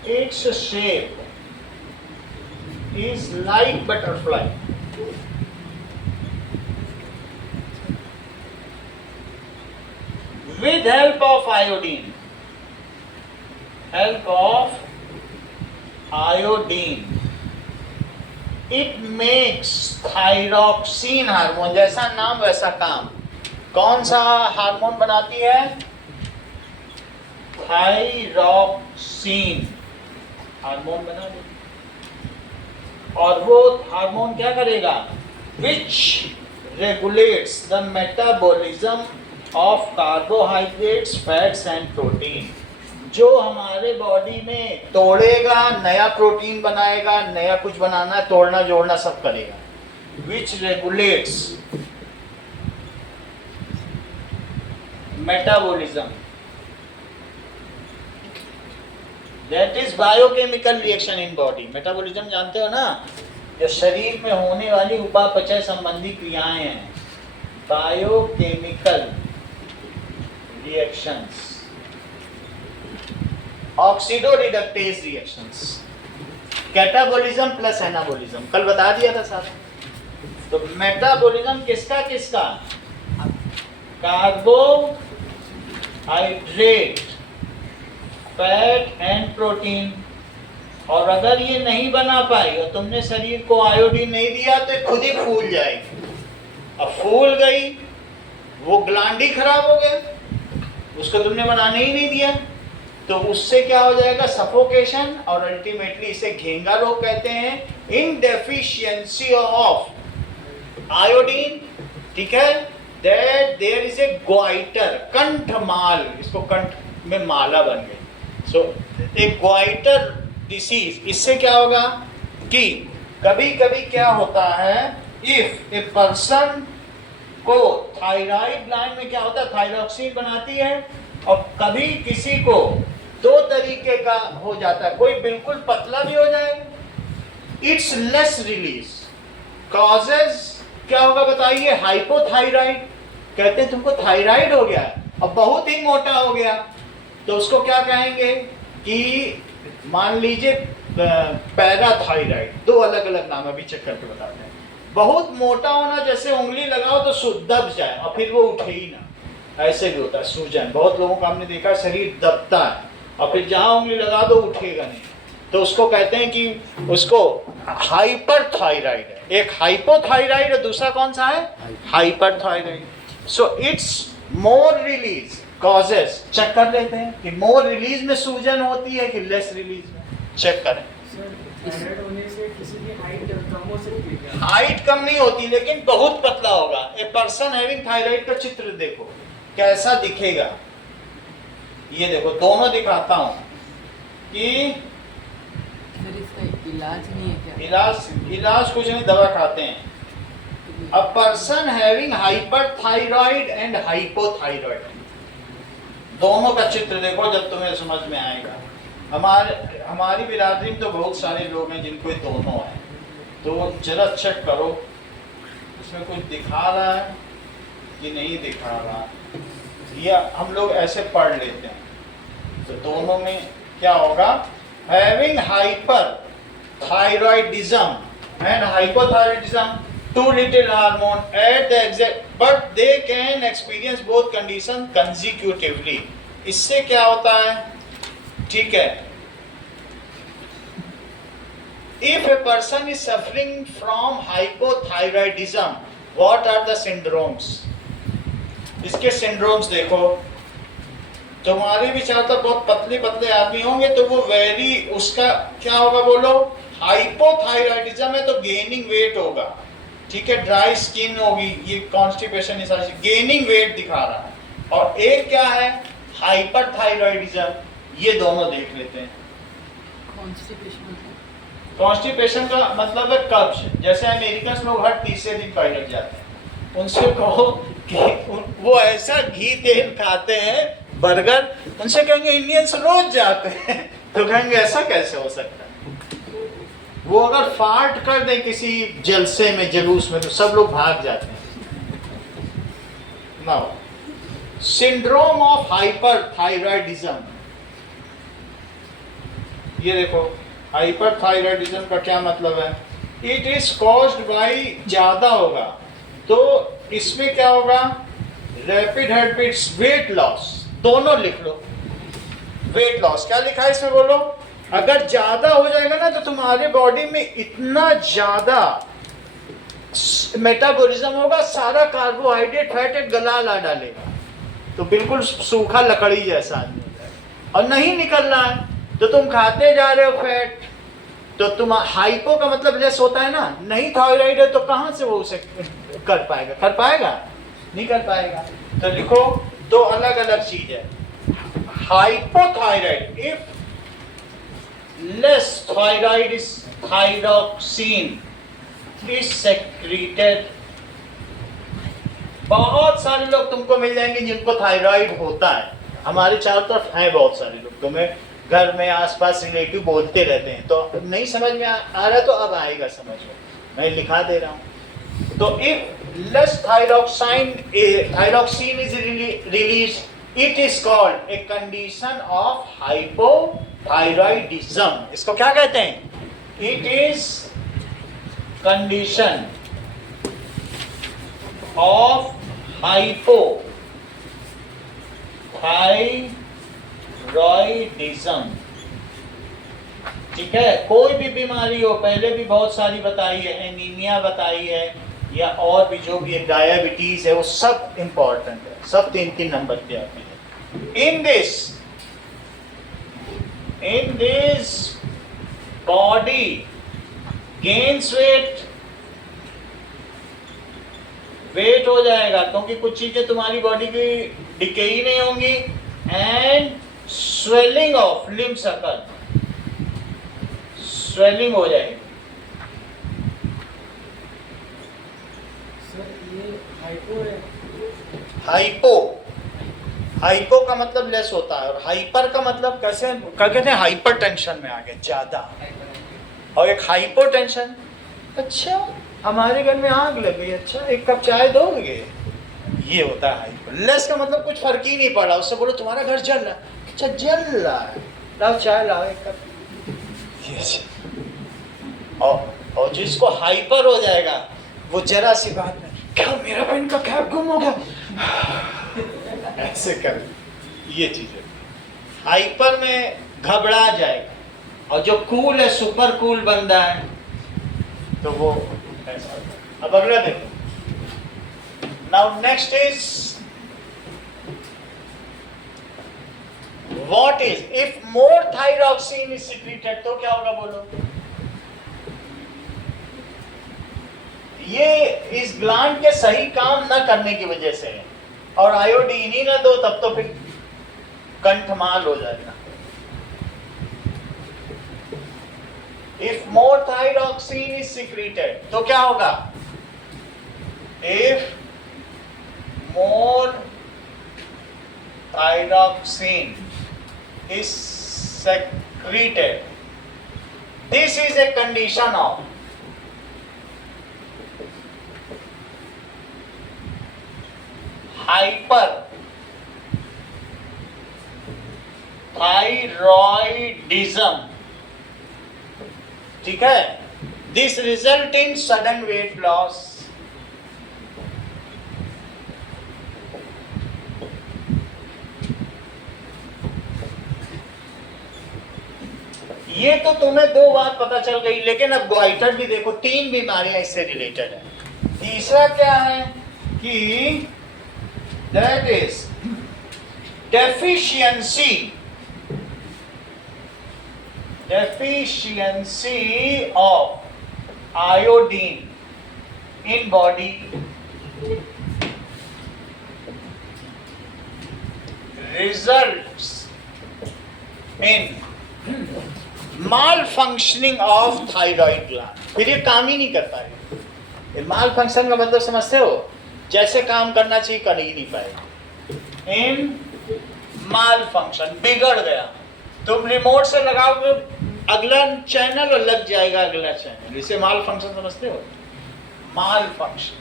its shape is like butterfly. With help of iodine, it makes thyroxine hormone, जैसा नाम वैसा काम। कौन सा हार्मोन बनाती है? थायरॉक्सिन हार्मोन बना देगी। और वो हार्मोन क्या करेगा? Which regulates the metabolism of carbohydrates, fats and protein. जो हमारे बॉडी में तोड़ेगा, नया प्रोटीन बनाएगा, नया कुछ बनाना है, तोड़ना जोड़ना सब करेगा। Which regulates metabolism, that is biochemical reaction in body. Metabolism जानते हो ना, जो शरीर में होने वाली उपापचय संबंधी क्रियाएं हैं, biochemical reactions, oxido reductase reactions, catabolism plus anabolism, कल बता दिया था सारा। तो मेटाबॉलिज्म किसका किसका? Carbohydrate, fat and protein. और अगर ये नहीं बना पाई और तुमने शरीर को आयोडीन नहीं दिया तो खुद ही फूल जाएगी। अब फूल गई, वो ग्लैंड ही खराब हो गया, उसको तुमने बनाने ही नहीं दिया, तो उससे क्या हो जाएगा? सफोकेशन, और अल्टीमेटली इसे घेंघा रोग कहते हैं। इन डेफिशिएंसी ऑफ आयोडीन, ठीक है, that there is a goitre, कंठमाल, इसको कंठ में माला बन गई। सो ए गोइटर डिसीज, इससे क्या होगा कि कभी कभी क्या होता है इफ ए पर्सन को थायराइड ग्लैंड में क्या होता है, थायरॉक्सिन बनाती है, और कभी किसी को दो तरीके का हो जाता है, कोई बिल्कुल पतला भी हो जाए, इट्स लेस रिलीज, कॉजेज क्या होगा बताइए, हाइपोथायराइड। कहते हैं तुमको थायराइड हो गया अब बहुत ही मोटा हो गया, तो उसको क्या कहेंगे कि मान लीजिए पैराथायराइड, दो अलग अलग नाम अभी चेक करके बताते हैं। बहुत मोटा होना, जैसे उंगली लगाओ तो दब जाए और फिर वो उठे ही ना, ऐसे भी होता है सूजन। बहुत लोगों का हमने देखा शरीर दबता है और फिर जहां उंगली लगा दो उठेगा नहीं, तो उसको कहते हैं कि उसको हाइपरथायराइड है। एक हाइपोथायराइड और दूसरा कौन सा है, hyperthyroid. So it's more release causes, check कर लेते हैं कि मोर रिलीज में सूजन होती है कि लेस रिलीज में, चेक करें। थायराइड होने से किसी की हाइट कम हो सकती है क्या? हाइट कम नहीं होती लेकिन बहुत पतला होगा। ए पर्सन हैविंग थायराइड का चित्र देखो कैसा दिखेगा, ये देखो दोनों दिखाता हूं कि सर इसका इलाज नहीं है क्या? इलाज कुछ नहीं, दवा खाते हैं। A person having hyperthyroid and hypothyroid, दोनों का चित्र देखो जब तुम्हें समझ में आएगा। हमारी बिरादरी में तो बहुत सारे लोग हैं जिनको ये दोनों है, तो जरा चेक करो इसमें कुछ दिखा रहा है कि नहीं दिखा रहा, या हम लोग ऐसे पढ़ लेते हैं। तो दोनों में क्या होगा, having hyper thyroidism and hypothyroidism, too little hormone at the exact, but they can experience both condition consecutively. इससे क्या होता है, ठीक है, if a person is suffering from hypothyroidism, what are the syndromes? इसके सिंड्रोम्स देखो। तुम्हारे विचार तो बहुत पतले पतले आदमी होंगे तो वो वेरी, उसका क्या होगा बोलो, हाइपोथायराइडिज्म है तो गेनिंग वेट होगा, ठीक है, ड्राई स्किन होगी, ये कॉन्स्टिपेशन, इस सारी गेनिंग वेट दिखा रहा है। और एक क्या है, हाइपरथायराइडिज्म, ये दोनों देख लेते हैं। कॉन्स्टिपेशन का मतलब है कब्ज, जैसे अमेरिकन लोग हर तीसरे दिन टॉयलेट जाते हैं, उनसे कहो कि वो ऐसा घी तेल खाते हैं, बर्गर, उनसे कहेंगे इंडियंस रोज जाते हैं, तो कहेंगे ऐसा कैसे हो सकता है। वो अगर फार्ट कर दे किसी जलसे में, जुलूस में, तो सब लोग भाग जाते हैं। नाउ सिंड्रोम ऑफ हाइपरथायराइडिज्म, ये देखो हाइपरथायराइडिज्म का क्या मतलब है, इट इज कॉज्ड बाई, ज्यादा होगा तो इसमें क्या होगा, रैपिड हैबिट्स, वेट लॉस, दोनों लिख लो। वेट लॉस क्या लिखा है इसमें बोलो, अगर ज्यादा हो जाएगा ना तो तुम्हारे बॉडी में इतना ज्यादा मेटाबॉलिज्म होगा, सारा कार्बोहाइड्रेट फैट गला ला डालेगा, तो बिल्कुल सूखा लकड़ी जैसा आदमी हो जाएगा। और नहीं निकल रहा है तो तुम खाते जा रहे हो फैट, तो तुम हाइपो का मतलब लेस होता है ना, नहीं थायराइड है तो कहां से वो उसे कर पाएगा, नहीं कर पाएगा। तो लिखो दो अलग अलग चीज है, hypothyroid, if less thyroid is thyroxine is secreted. बहुत सारे लोग तुमको मिल जाएंगे जिनको थायराइड होता है, हमारे चारों तरफ हैं बहुत सारे लोग, तुम्हें घर में आसपास रिलेटिव बोलते रहते हैं, तो नहीं समझ में आ रहा तो अब आएगा समझ में, मैं लिखा दे रहा हूं। तो if less thyroxine is release, it is called a condition of hypothyroidism. इसको क्या कहते हैं, it is condition of hypothyroidism, ठीक है। कोई भी बीमारी हो, पहले भी बहुत सारी बताई है, एनीमिया बताई है, या और भी जो भी डायबिटीज है, वो सब इंपॉर्टेंट है, सब 3-3 नंबर पे आती है। in this body gains weight हो जाएगा, क्योंकि कुछ चीजें तुम्हारी बॉडी की डिके ही नहीं होंगी, and swelling of limb circle, swelling हो जाएगी। हाइपो है। हाइपो, हाइपो का मतलब लेस होता है और हाइपर का मतलब कैसे क्या कहते हैं, हाइपर टेंशन में आ गए ज्यादा, और एक हाइपो टेंशन। अच्छा हमारे घर में आग लग गई, अच्छा एक कप चाय दोगे, ये होता है हाइपर। लेस का मतलब कुछ फर्क ही नहीं पड़ा, उससे बोलो तुम्हारा घर जल रहा है, अच्छा जल रहा है, लाओ चाय लाओ एक कप, ये और जिसको हाइपर हो जाएगा वो जरा सी बात में, क्या मेरा पेन का कैप गुम हो गया, ऐसे कर, ये चीज है। हाइपर में घबरा जाएगा, और जो कूल है, सुपर कूल बंदा है, तो वो ऐसा। अब अगला देखो, now next is what is if more thyroxine is secreted, तो क्या होगा बोलो। ये इस ग्लैंड के सही काम न करने की वजह से है, और आयोडीन ही ना दो तब तो फिर कंठमाल हो जाएगा। If more thyroxine is secreted, तो क्या होगा, if more thyroxine is secreted, this is a condition of hyper thyroidism, ठीक है। This result in sudden weight loss, ये तो तुम्हें दो बात पता चल गई, लेकिन अब ग्वाइटर भी देखो, 3 बीमारियां इससे रिलेटेड है। तीसरा क्या है कि that is deficiency of iodine in body results in malfunctioning of thyroid gland। फिर ये काम ही नहीं करता है। ये माल फंक्शन का मतलब समझते हो, जैसे काम करना चाहिए कर ही नहीं पाएगा। इन माल फंक्शन, बिगड़ गया, तुम रिमोट से लगाओगे अगला चैनल और लग जाएगा अगला चैनल, इसे माल फंक्शन समझते हो। Malfunction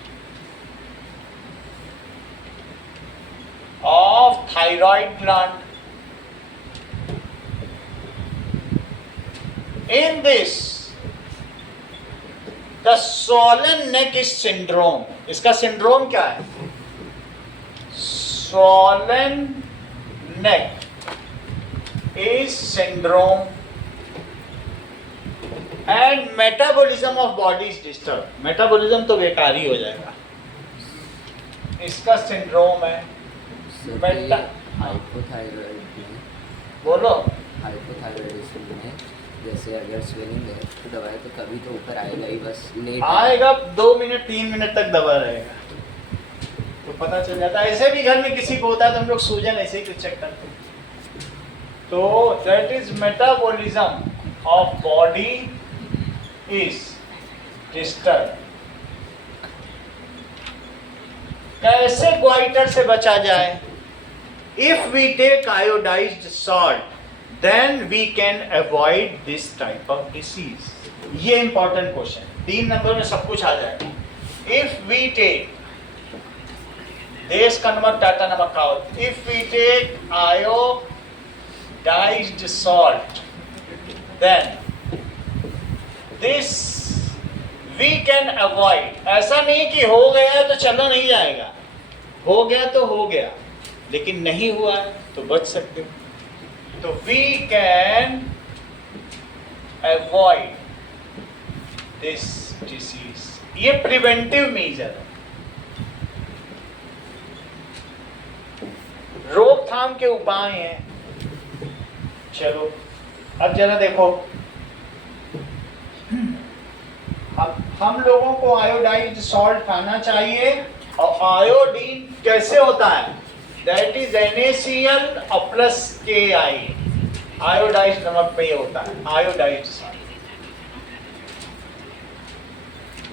of thyroid gland. In this the swollen neck is syndrome। इसका सिंड्रोम क्या है, swollen neck is syndrome and metabolism of body is disturbed। Metabolism तो बेकार ही हो जाएगा, इसका सिंड्रोम है। हाइपोथायरॉयडिज्म बोलो, हाइपोथायरॉयडिज्म में जैसे अगर स्वेलिंग है तो दवाई तो कभी तो ऊपर आएगा ही, बस लेट आएगा 2 मिनट 3 मिनट तक दबा रहेगा तो पता चल जाता है। ऐसे भी घर में किसी को होता है तो हम लोग सूजन ऐसे ही चेक करते हैं। तो that is metabolism of body is disturb. कैसे ग्वाइटर से बचा जाए? If we take iodised salt then we can avoid this type of disease। ये इंपॉर्टेंट क्वेश्चन, 3 नंबर में सब कुछ आ जाएगा। If we take, देश का नमक टाटा नमक खाओ, if we take iodized salt then this we can avoid। ऐसा नहीं कि हो गया तो चलो नहीं जाएगा, हो गया तो हो गया, लेकिन नहीं हुआ तो बच सकते हो। तो we can avoid this disease। ये प्रिवेंटिव मेजर है, रोकथाम के उपाय हैं। चलो अब जरा देखो, हम लोगों को आयोडाइज्ड सॉल्ट खाना चाहिए। और आयोडीन कैसे होता है? That is NaCl plus Ki। Iodised नमक पे ये होता है iodised salt.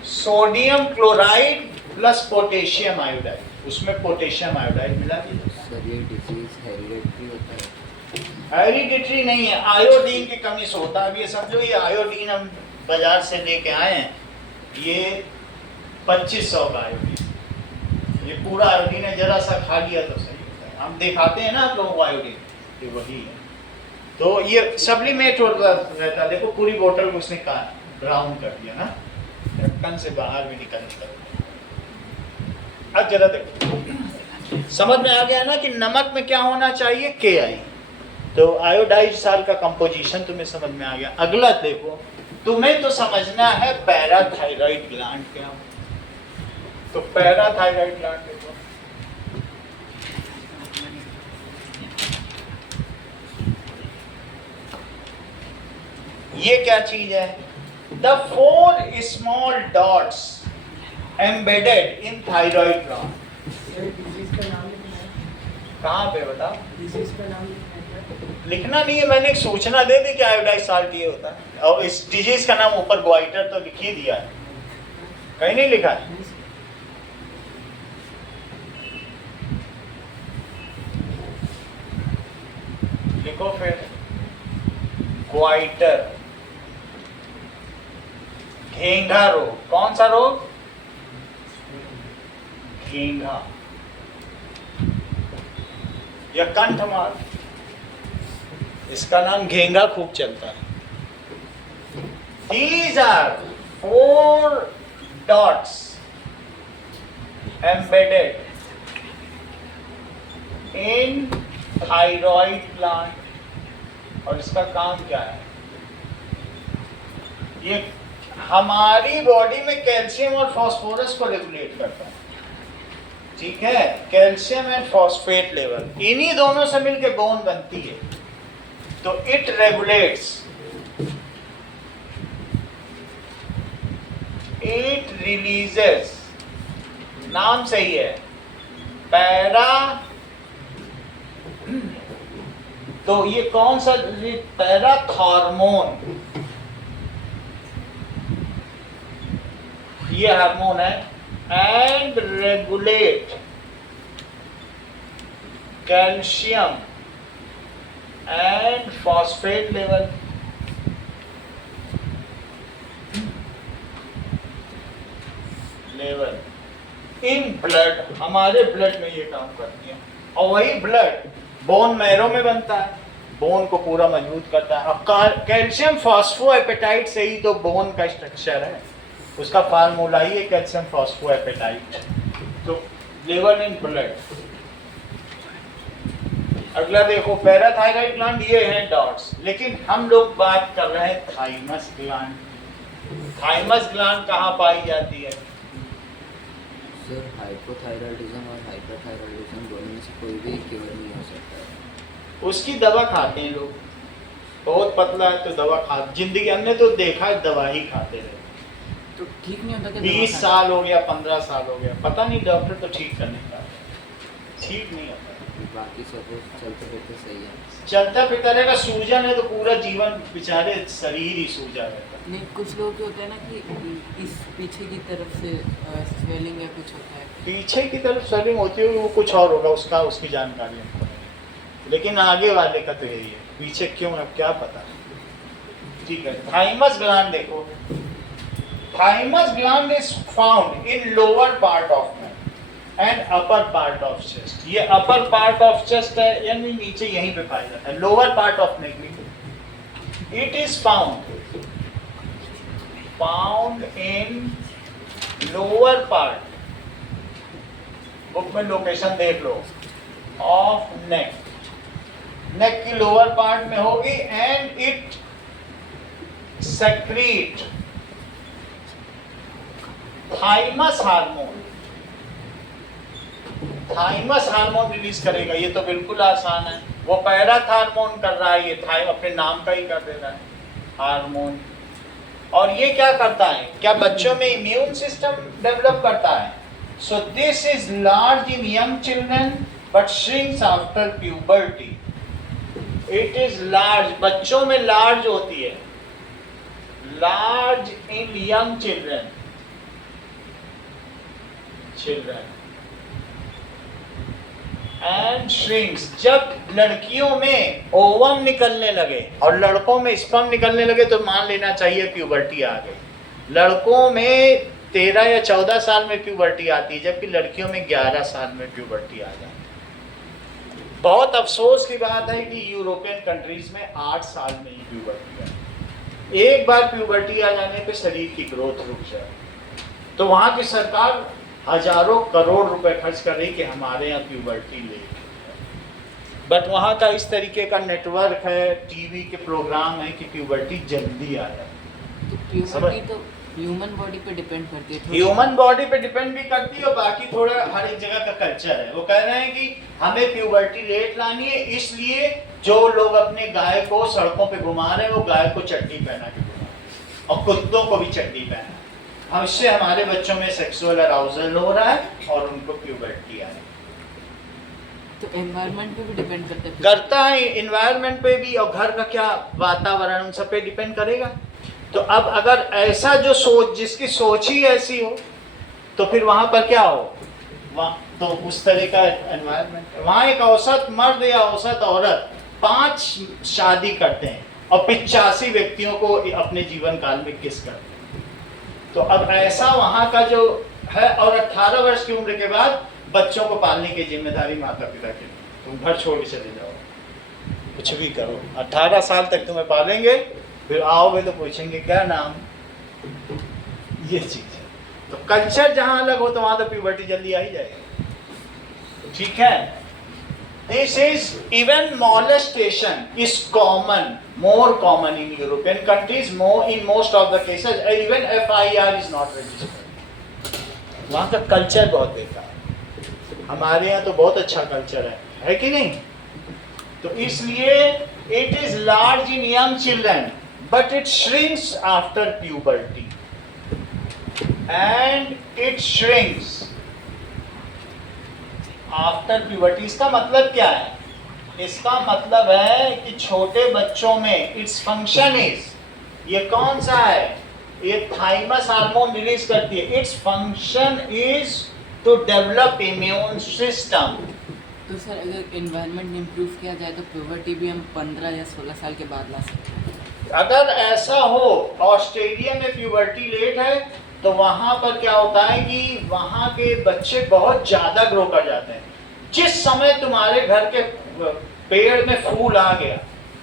Sodium chloride plus potassium iodide, उसमें पोटेशियम आयोडाइड मिला दिया। सर ये डिजीज हेरिडेटरी होता है? हेरिडिटरी नहीं है, आयोडीन की कमी से होता है। अब ये समझो, ये आयोडीन हम बाजार से लेके आए हैं, ये 2500 का आयोडीन, ये पूरा आयोडीन है, जरा सा खा लिया तो सही होता है। हम दिखाते हैं ना आप लोगों को आयोडीन, ये वही है। तो ये सप्लीमेंट रहता है, देखो पूरी बोतल को उसने ब्राउन कर दिया ना, ढक्कन से बाहर भी निकल निकल। अब जरा देखो, समझ में आ गया ना कि नमक में क्या होना चाहिए, KI। तो आयोडाइड साल का कंपोजिशन तुम्हें समझ में आ गया। अगला देखो, तुम्हें तो समझना है पैराथायराइड ग्लैंड क्या होता है। तो पैराथायराइड ग्लैंड देखो, ये क्या चीज है, the 4 small dots embedded in thyroid gland. Disease का नाम लिखना है। कहाँ पे बताओ, डिजीज का नाम लिखना है क्या? लिखना नहीं है, मैंने एक सूचना दे दी कि आयोडाइड साल्ट ये होता है, और इस डिजीज का नाम ऊपर ग्वाइटर तो लिख ही दिया है, कहीं नहीं लिखा है। लिखो फिर, ग्वाइटर, घेंघा रोग। कौन सा रोग, घेंघा या कंठमार, इसका नाम घेंघा खूब चलता है। These are 4 dots embedded in thyroid gland। और इसका काम क्या है, ये हमारी बॉडी में कैल्शियम और फास्फोरस को रेगुलेट करता है, ठीक है, कैल्शियम एंड फॉस्फेट लेवल, इन्हीं दोनों से मिलकर बोन बनती है। तो इट रेगुलेट्स, इट रिलीजेस, नाम सही है, पैरा। तो ये कौन सा, पैराथॉर्मोन, ये हार्मोन है, and regulate calcium and phosphate level. In blood, हमारे ब्लड में ये काम करती है। और वही ब्लड बोन मैरो में बनता है, बोन को पूरा मजबूत करता है। और कैल्शियम फॉस्फोएपेटाइट से ही तो बोन का स्ट्रक्चर है, उसका फार्मूला ही है कैल्शियम फॉस्फोएपेटाइट। तो लेवल इन ब्लड। अगला देखो, पैराथायराइड ग्लैंड, ये हैं डॉट्स, लेकिन हम लोग बात कर रहे हैं थाइमस ग्लैंड। थाइमस ग्लैंड कहाँ पाई जाती है? सर हाइपोथायराइडिज्म और हाइपरथायराइडिज्म दोनों में से कोई भी क्योर नहीं हो सकता। उसकी दवा खाते हैं लोग, बहुत पतला है तो दवा खा, जिंदगी हमने तो देखा है दवा ही खाते रहे। तो ठीक नहीं होता क्या? 20 साल हो गया, 15 साल हो गया, पता नहीं, डॉक्टर तो ठीक करने का, ठीक नहीं होता। बाकी सब चलते फिरते सही है। चलता फिरता रहेगा, सूजन है तो पूरा जीवन बेचारे शरीर ही सूजा रहता है। नहीं, कुछ लोग क्या होता है ना कि इस पीछे की तरफ से स्वेलिंग या कुछ होता है। पीछे की तरफ स्वेलिंग होती होगी, वो कुछ और होगा, उसका उसकी जानकारी हमको नहीं, लेकिन आगे वाले का तो यही है, पीछे क्यों है क्या पता। ठीक है, थाइमस ग्लैंड देखो, thymus gland is found in lower part of man and upper part of chest. ये अपर पार्ट ऑफ चेस्ट है, यानी नीचे यहीं पे पाया जाता है, lower part of neck. It is found in lower part, book में लोकेशन देख लो, ऑफ नेक, नेक की लोअर पार्ट में होगी। And it secrete thymus hormone, thymus hormone release करेगा। ये तो बिल्कुल आसान है, वो पैराथॉर्मोन कर रहा है, ये थाइम अपने नाम का ही कर दे रहा है, हार्मोन। और ये क्या करता है, क्या बच्चों में इम्यून सिस्टम डेवलप करता है। So this is large in young children but shrinks after puberty. It is large, बच्चों में लार्ज होती है, large in young children, children and shrinks. जब लड़कियों में ओवम निकलने लगे और लड़कों में स्पर्म निकलने लगे तो मान लेना चाहिए प्यूबर्टी आ गई। लड़कों में 13 या 14 साल में प्यूबर्टी आती है, जबकि लड़कियों में 11 साल में प्यूबर्टी आ जाती है। बहुत अफसोस की बात है कि यूरोपियन कंट्रीज में 8 साल में ही प्यूबर्टी है। एक बार प्यूबर्टी आ जाने पे शरीर की ग्रोथ रुक जाए, तो वहाँ की सरकार हजारों करोड़ रुपए खर्च कर रही कि हमारे यहाँ प्यूबर्टी ले, बट वहाँ का इस तरीके का नेटवर्क है, टीवी के प्रोग्राम है कि प्यूबर्टी जल्दी आ जाए। तो प्यूबर्टी तो ह्यूमन बॉडी पे डिपेंड करती है, ह्यूमन बॉडी पे डिपेंड भी करती है और बाकी थोड़ा हर एक जगह का कल्चर है। वो कह रहे हैं कि हमें प्यूबर्टी लेट लानी है, इसलिए जो लोग अपने गाय को सड़कों पे घुमा रहे हैं वो गाय को चड्डी पहना के घुमा रहे हैं और कुत्तों को भी चड्डी पहना। हम इससे हमारे बच्चों में सेक्सुअल अराउजल हो रहा है और उनको प्यूबर्टी आ रही है। तो एनवायरनमेंट पे भी डिपेंड करता है, एनवायरनमेंट पे भी, और घर का क्या वातावरण उन सब पे डिपेंड करेगा। तो अब अगर ऐसा जो सोच, जिसकी सोच ही ऐसी हो, तो फिर वहां पर क्या हो, वहाँ तो उस तरह का एनवायरनमेंट। वहाँ एक औसत मर्द या औसत औरत 5 शादी करते हैं और 85 व्यक्तियों को अपने जीवन काल में किस करते हैं। तो अब ऐसा वहाँ का जो है, और 18 वर्ष की उम्र के बाद बच्चों को पालने की जिम्मेदारी माता पिता की। तुम घर छोड़ के चले जाओ, कुछ भी करो, 18 साल तक तुम्हें पालेंगे, फिर आओगे तो पूछेंगे क्या नाम, ये चीज है। तो कल्चर जहां अलग हो तो वहां तो प्यूबर्टी जल्दी आ ही जाएगी। ठीक है, this is even molestation is common, more common in European countries, more in most of the cases, even FIR is not registered। वहां का कल्चर बहुत बेकार है, हमारे यहाँ तो बहुत अच्छा कल्चर है कि नहीं। तो इसलिए it is large in young children but it shrinks after puberty and it shrinks after puberty। इसका मतलब क्या है? इसका मतलब है कि छोटे बच्चों में इट्स फंक्शन इज, ये कौन सा है, ये थाइमस हार्मोन रिलीज करती है। Its function is to develop immune system. तो सर अगर एनवायरनमेंट इम्प्रूव किया जाए तो प्यूबर्टी भी हम 15 या 16 साल के बाद ला सकते हैं। अगर ऐसा हो, ऑस्ट्रेलिया में प्यूबर्टी लेट है तो वहाँ पर क्या होता है कि वहाँ के बच्चे बहुत ज़्यादा ग्रो कर जाते हैं। जिस समय तुम्हारे घर के पेड़ में फूल आ गया,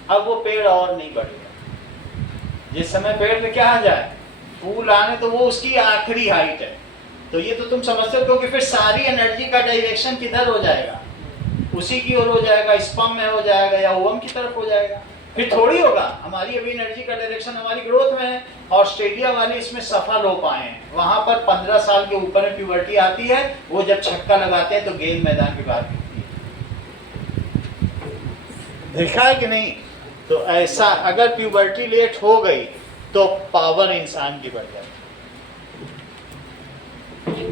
अब वो पेड़ और नहीं बढ़ेगा। जिस समय पेड़ में क्या आ जाए, फूल आने, तो वो उसकी आखिरी हाइट है। तो ये तो तुम समझते हो, क्योंकि फिर सारी एनर्जी का डायरेक्शन किधर हो जाएगा, उसी की ओर हो जाएगा, स्पर्म में हो जाएगा या ओवम की तरफ हो जाएगा। फिर थोड़ी होगा, हमारी अभी एनर्जी का डायरेक्शन हमारी ग्रोथ में है। ऑस्ट्रेलिया वाले इसमें सफल हो पाए हैं। वहां पर 15 साल के ऊपर में प्यूबर्टी आती है, वो जब छक्का लगाते हैं तो गेंद मैदान के बाहर गिरती है। देखा है कि नहीं? तो ऐसा अगर प्यूबर्टी लेट हो गई तो पावर इंसान की बढ़ जाती है।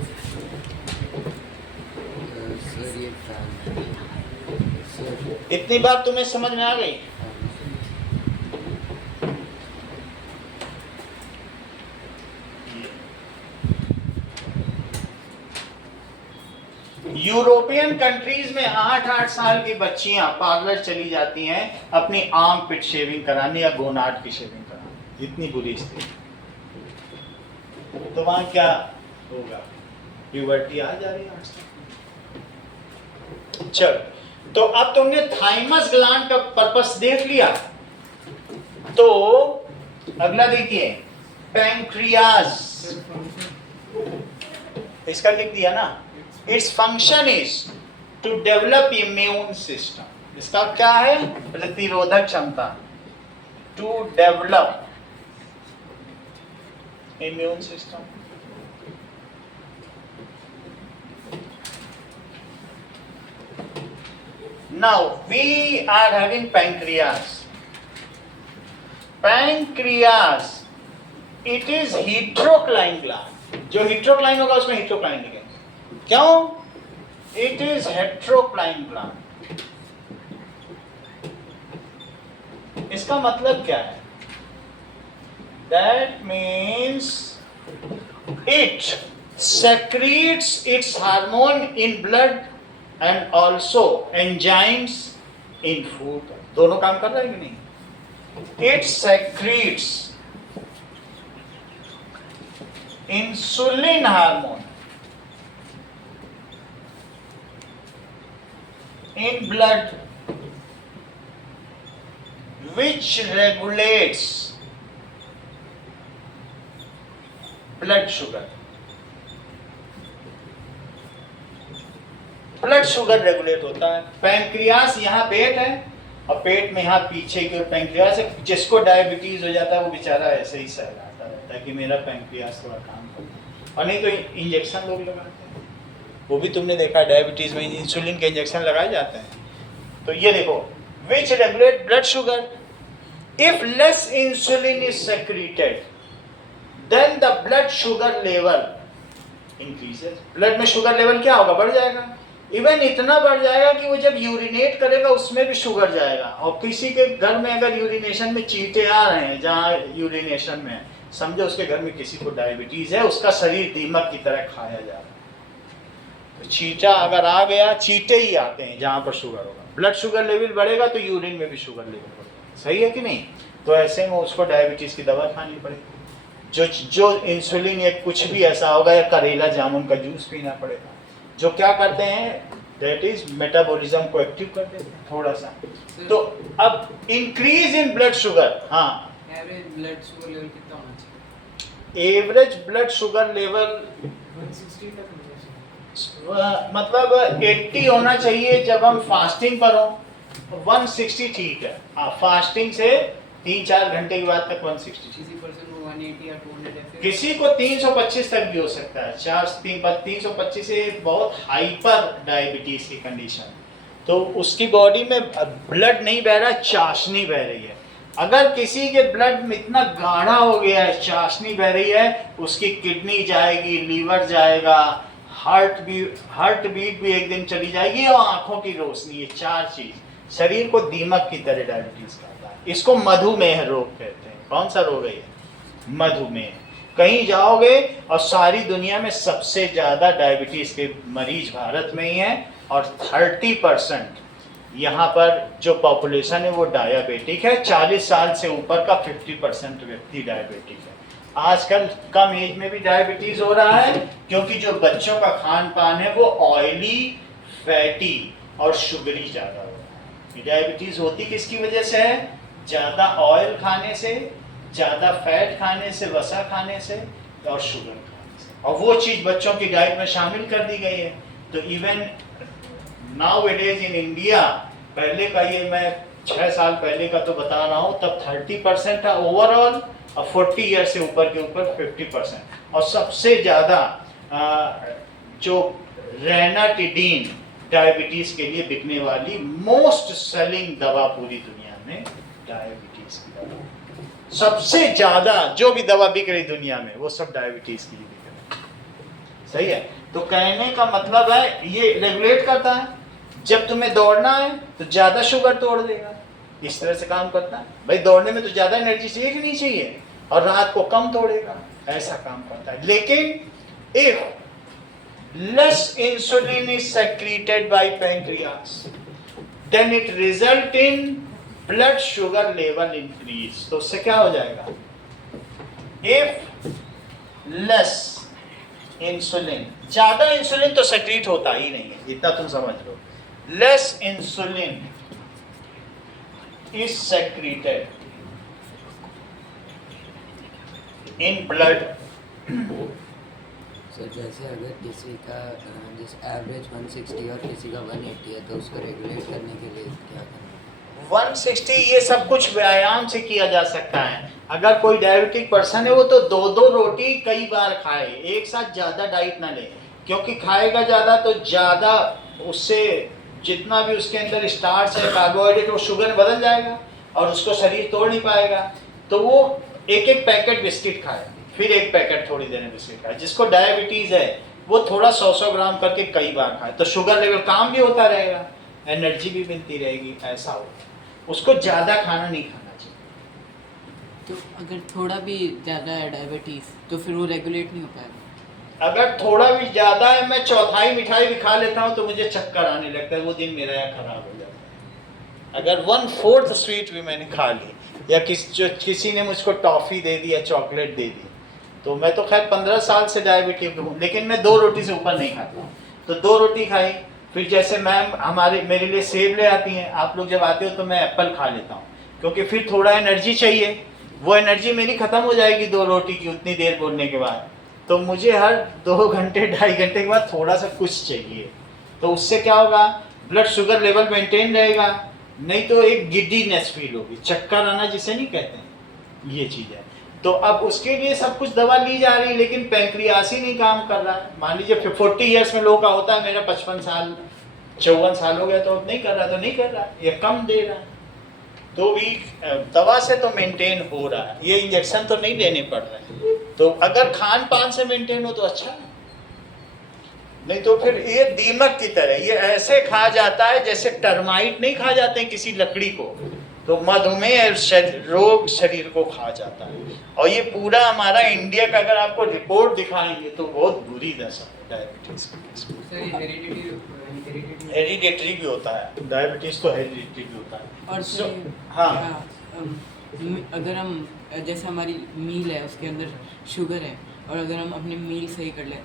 सर ये सर इतनी बात तुम्हें समझ में आ गई? यूरोपियन कंट्रीज में 8-8 साल की बच्चियां पार्लर चली जाती हैं अपनी आर्म पिट शेविंग कराने या गोनाड की शेविंग कराने। इतनी बुरी स्थिति। तो वहां क्या होगा, प्यूबर्टी आ जा रही है। चलो, तो अब तुमने थाइमस ग्लैंड का पर्पस देख लिया, तो अगला देखिए पैंक्रियाज। इसका लिख दिया ना, its function is to develop immune system. इसका क्या है, प्रतिरोधक क्षमता, to develop immune system. Now we are having pancreas. Pancreas, it is heterocline gland. जो heterocline होगा उसमें heterocline लिखेंगे। क्यों? It is heterocline gland. इसका मतलब क्या है? That means it secretes its hormone in blood and also enzymes in food. दोनों काम कर रहा है कि नहीं? It secretes insulin hormone in blood which regulates blood sugar. Blood sugar regulate होता है। पैंक्रियास यहाँ पेट है और पेट में यहाँ पीछे की ओर पैंक्रियास है। जिसको डायबिटीज हो जाता है वो बेचारा ऐसे ही सहलाता रहता है कि मेरा पैंक्रियास थोड़ा काम करता है। और नहीं तो इंजेक्शन लोग लगाते हैं, वो भी तुमने देखा, डायबिटीज में इंसुलिन के इंजेक्शन लगाए जाते हैं। तो ये देखो, which regulate blood sugar. If less insulin is secreted then the blood sugar level increases. Blood में शुगर लेवल क्या होगा? बढ़ जाएगा। इवन इतना बढ़ जाएगा कि वो जब यूरिनेट करेगा उसमें भी शुगर जाएगा। और किसी के घर में अगर यूरिनेशन में चींटे आ रहे हैं, जहाँ यूरिनेशन में समझो उसके घर में किसी को डायबिटीज है, उसका शरीर दीमक की तरह खाया जा रहा है। तो चींटा अगर आ गया, चींटे ही आते हैं जहाँ पर शुगर होगा। ब्लड शुगर लेवल बढ़ेगा तो यूरिन में भी शुगर लेवल बढ़ेगा। सही है कि नहीं? तो ऐसे में उसको डायबिटीज की दवा खानी पड़ेगी। जो इंसुलिन या कुछ भी ऐसा होगा, या करेला जामुन का जूस पीना पड़ेगा, जो क्या करते हैं, दैट इज मेटाबॉलिज्म को एक्टिव कर देते हैं थोड़ा सा। तो अब इंक्रीज इन ब्लड शुगर, हाँ, एवरेज ब्लड शुगर लेवल कितना होना चाहिए? एवरेज ब्लड शुगर लेवल 160 तक होना चाहिए। मतलब 80 होना चाहिए जब हम फास्टिंग पर हो। 160 ठीक है, हाँ, फास्टिंग से 3-4 घंटे के बाद तक 160 ठीक है। किसी पर्सन को 180 या 200 ऐसे, किसी को 325 तक भी हो सकता है। 325 से बहुत हाइपर डायबिटीज की कंडीशन, तो उसकी बॉडी में ब्लड नहीं बह रहा, चाशनी बह रही है। अगर किसी के ब्लड में इतना गाढ़ा हो गया है, चाशनी बह रही है, उसकी किडनी जाएगी, लीवर जाएगा, हार्ट बीट भी एक दिन चली जाएगी, और आंखों की रोशनी, ये 4 चीज शरीर को दीमक की तरह डायबिटीज करता है। इसको मधुमेह रोग कहते हैं। कौन सा रोग है ये? मधुमेह। कहीं जाओगे और सारी दुनिया में सबसे ज्यादा डायबिटीज के मरीज भारत में ही हैं, और 30% यहाँ पर जो पॉपुलेशन है वो डायबिटिक है। 40 साल से ऊपर का 50% व्यक्ति डायबिटिक है। आजकल कम एज में भी डायबिटीज हो रहा है, क्योंकि जो बच्चों का खान पान है वो ऑयली, फैटी और शुगरी ज्यादा हो रहा है। डायबिटीज होती किसकी वजह से है? ज्यादा ऑयल खाने से, ज़्यादा फैट खाने से, वसा खाने से और शुगर खाने से। और वो चीज़ बच्चों की डाइट में शामिल कर दी गई है। तो even now it is in India, पहले का ये मैं 6 साल पहले का तो बता रहा हूँ, तब 30% था ओवरऑल, और 40 ईयर से ऊपर के ऊपर 50%। और सबसे ज़्यादा जो रेनाटिडीन डायबिटीज़ के लिए बिकने वाली मोस्ट सेलिंग दवा पूरी दुनिया में डायबिटीज़ की दवा, सबसे ज्यादा जो भी दवा बिक रही दुनिया में वो सब डायबिटीज की बिक रही। सही है? तो कहने का मतलब है ये रेगुलेट करता है। जब तुम्हें दौड़ना है तो ज्यादा शुगर तोड़ देगा, इस तरह से काम करता है। भाई दौड़ने में तो ज्यादा एनर्जी चाहिए कि नहीं चाहिए, और रात को कम तोड़ेगा, ऐसा काम करता है। लेकिन if less insulin is secreted by pancreas then it result in blood sugar level increase. तो उससे क्या हो जाएगा? इफ लेस इंसुलिन, ज्यादा इंसुलिन तो सेक्रेट होता ही नहीं है, इतना तुम समझ लो। Less insulin is secreted in blood. Sir जैसे अगर किसी का जैसे एवरेज 160 और किसी का 180 है, तो उसको रेगुलेट करने के लिए क्या करना है? 160 ये सब कुछ व्यायाम से किया जा सकता है। अगर कोई डायबिटिक पर्सन है वो तो 2-2 रोटी कई बार खाए, एक साथ ज़्यादा डाइट ना ले, क्योंकि खाएगा ज़्यादा तो ज़्यादा उससे जितना भी उसके अंदर स्टार्च है, कार्बोहाइड्रेट, वो शुगर में बदल जाएगा और उसको शरीर तोड़ नहीं पाएगा। तो वो एक पैकेट बिस्किट खाए, फिर एक पैकेट थोड़ी देर में बिस्किट खाए। जिसको डायबिटीज़ है वो थोड़ा 100-100 ग्राम करके कई बार खाए, तो शुगर लेवल काम भी होता रहेगा, एनर्जी भी मिलती रहेगी, ऐसा होगा। उसको ज़्यादा खाना नहीं खाना चाहिए। तो अगर थोड़ा भी ज़्यादा है डायबिटीज़ तो फिर वो रेगुलेट नहीं हो पाएगा? अगर थोड़ा भी ज़्यादा है, मैं चौथाई मिठाई भी खा लेता हूँ तो मुझे चक्कर आने लगता है, वो दिन मेरा यहाँ खराब हो जाता है। अगर 1/4 स्वीट भी मैंने खा ली, या किसी ने मुझको टॉफ़ी दे दी या चॉकलेट दे दी, तो मैं तो खैर 15 साल से डायबिटिक हूँ, लेकिन मैं 2 रोटी से ऊपर नहीं खाता। तो 2 रोटी खाई, फिर जैसे मैम मेरे लिए सेब ले आती हैं, आप लोग जब आते हो तो मैं एप्पल खा लेता हूँ, क्योंकि फिर थोड़ा एनर्जी चाहिए। वो एनर्जी मेरी ख़त्म हो जाएगी 2 रोटी की उतनी देर बोलने के बाद, तो मुझे हर 2 घंटे 2.5 घंटे के बाद थोड़ा सा कुछ चाहिए। तो उससे क्या होगा, ब्लड शुगर लेवल मेंटेन रहेगा, नहीं तो एक गिड्डीनेस फील होगी, चक्कर आना जिसे नहीं कहते हैं, ये चीज़ है। तो अब उसके लिए सब कुछ दवा ली जा रही है, लेकिन पैंक्रियास ही नहीं काम कर रहा है। मान लीजिए 40 ईयर्स में लोगों का होता है, मेरा 55 साल 54 साल हो गया तो नहीं कर रहा, तो नहीं कर रहा, ये कम दे रहा है। तो भी दवा से तो मेंटेन हो रहा है, ये इंजेक्शन तो नहीं लेने पड़ रहे हैं। तो अगर खान पान से मेंटेन हो तो अच्छा है, नहीं तो फिर ये दीमक की तरह ये ऐसे खा जाता है जैसे टर्माइट नहीं खा जाते हैं किसी लकड़ी को, तो मधुमेह रोग शरीर को खा जाता है। और ये पूरा हमारा इंडिया का अगर आपको रिपोर्ट दिखाएंगे तो बहुत बुरी दशा है डायबिटीज की। हेरिडेटरी भी होता है, डायबिटीज तो हेरिडेटरी भी होता है। और हाँ, अगर हम जैसे हमारी मील है उसके अंदर शुगर है, और अगर हम अपनी मील सही कर लें,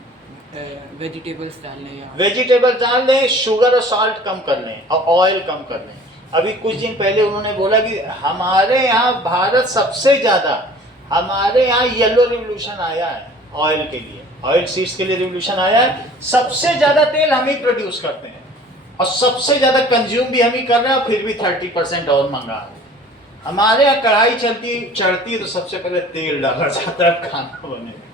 वेजिटेबल्स डाल लें या वेजिटेबल्स डाल लें, शुगर और सॉल्ट कम कर लें और ऑयल कम कर लें। अभी कुछ दिन पहले उन्होंने बोला कि हमारे यहाँ भारत सबसे ज़्यादा, हमारे यहाँ येलो रिवोल्यूशन आया है ऑयल के लिए, ऑयल सीड्स के लिए रिवोल्यूशन आया है। सबसे ज़्यादा तेल हम ही प्रोड्यूस करते हैं और सबसे ज़्यादा कंज्यूम भी हम ही कर रहे हैं, और फिर भी 30% और मंगा रहे हैं। हमारे यहाँ कढ़ाई चढ़ती है तो सबसे पहले तेल डाला जाता है खाना बनने में।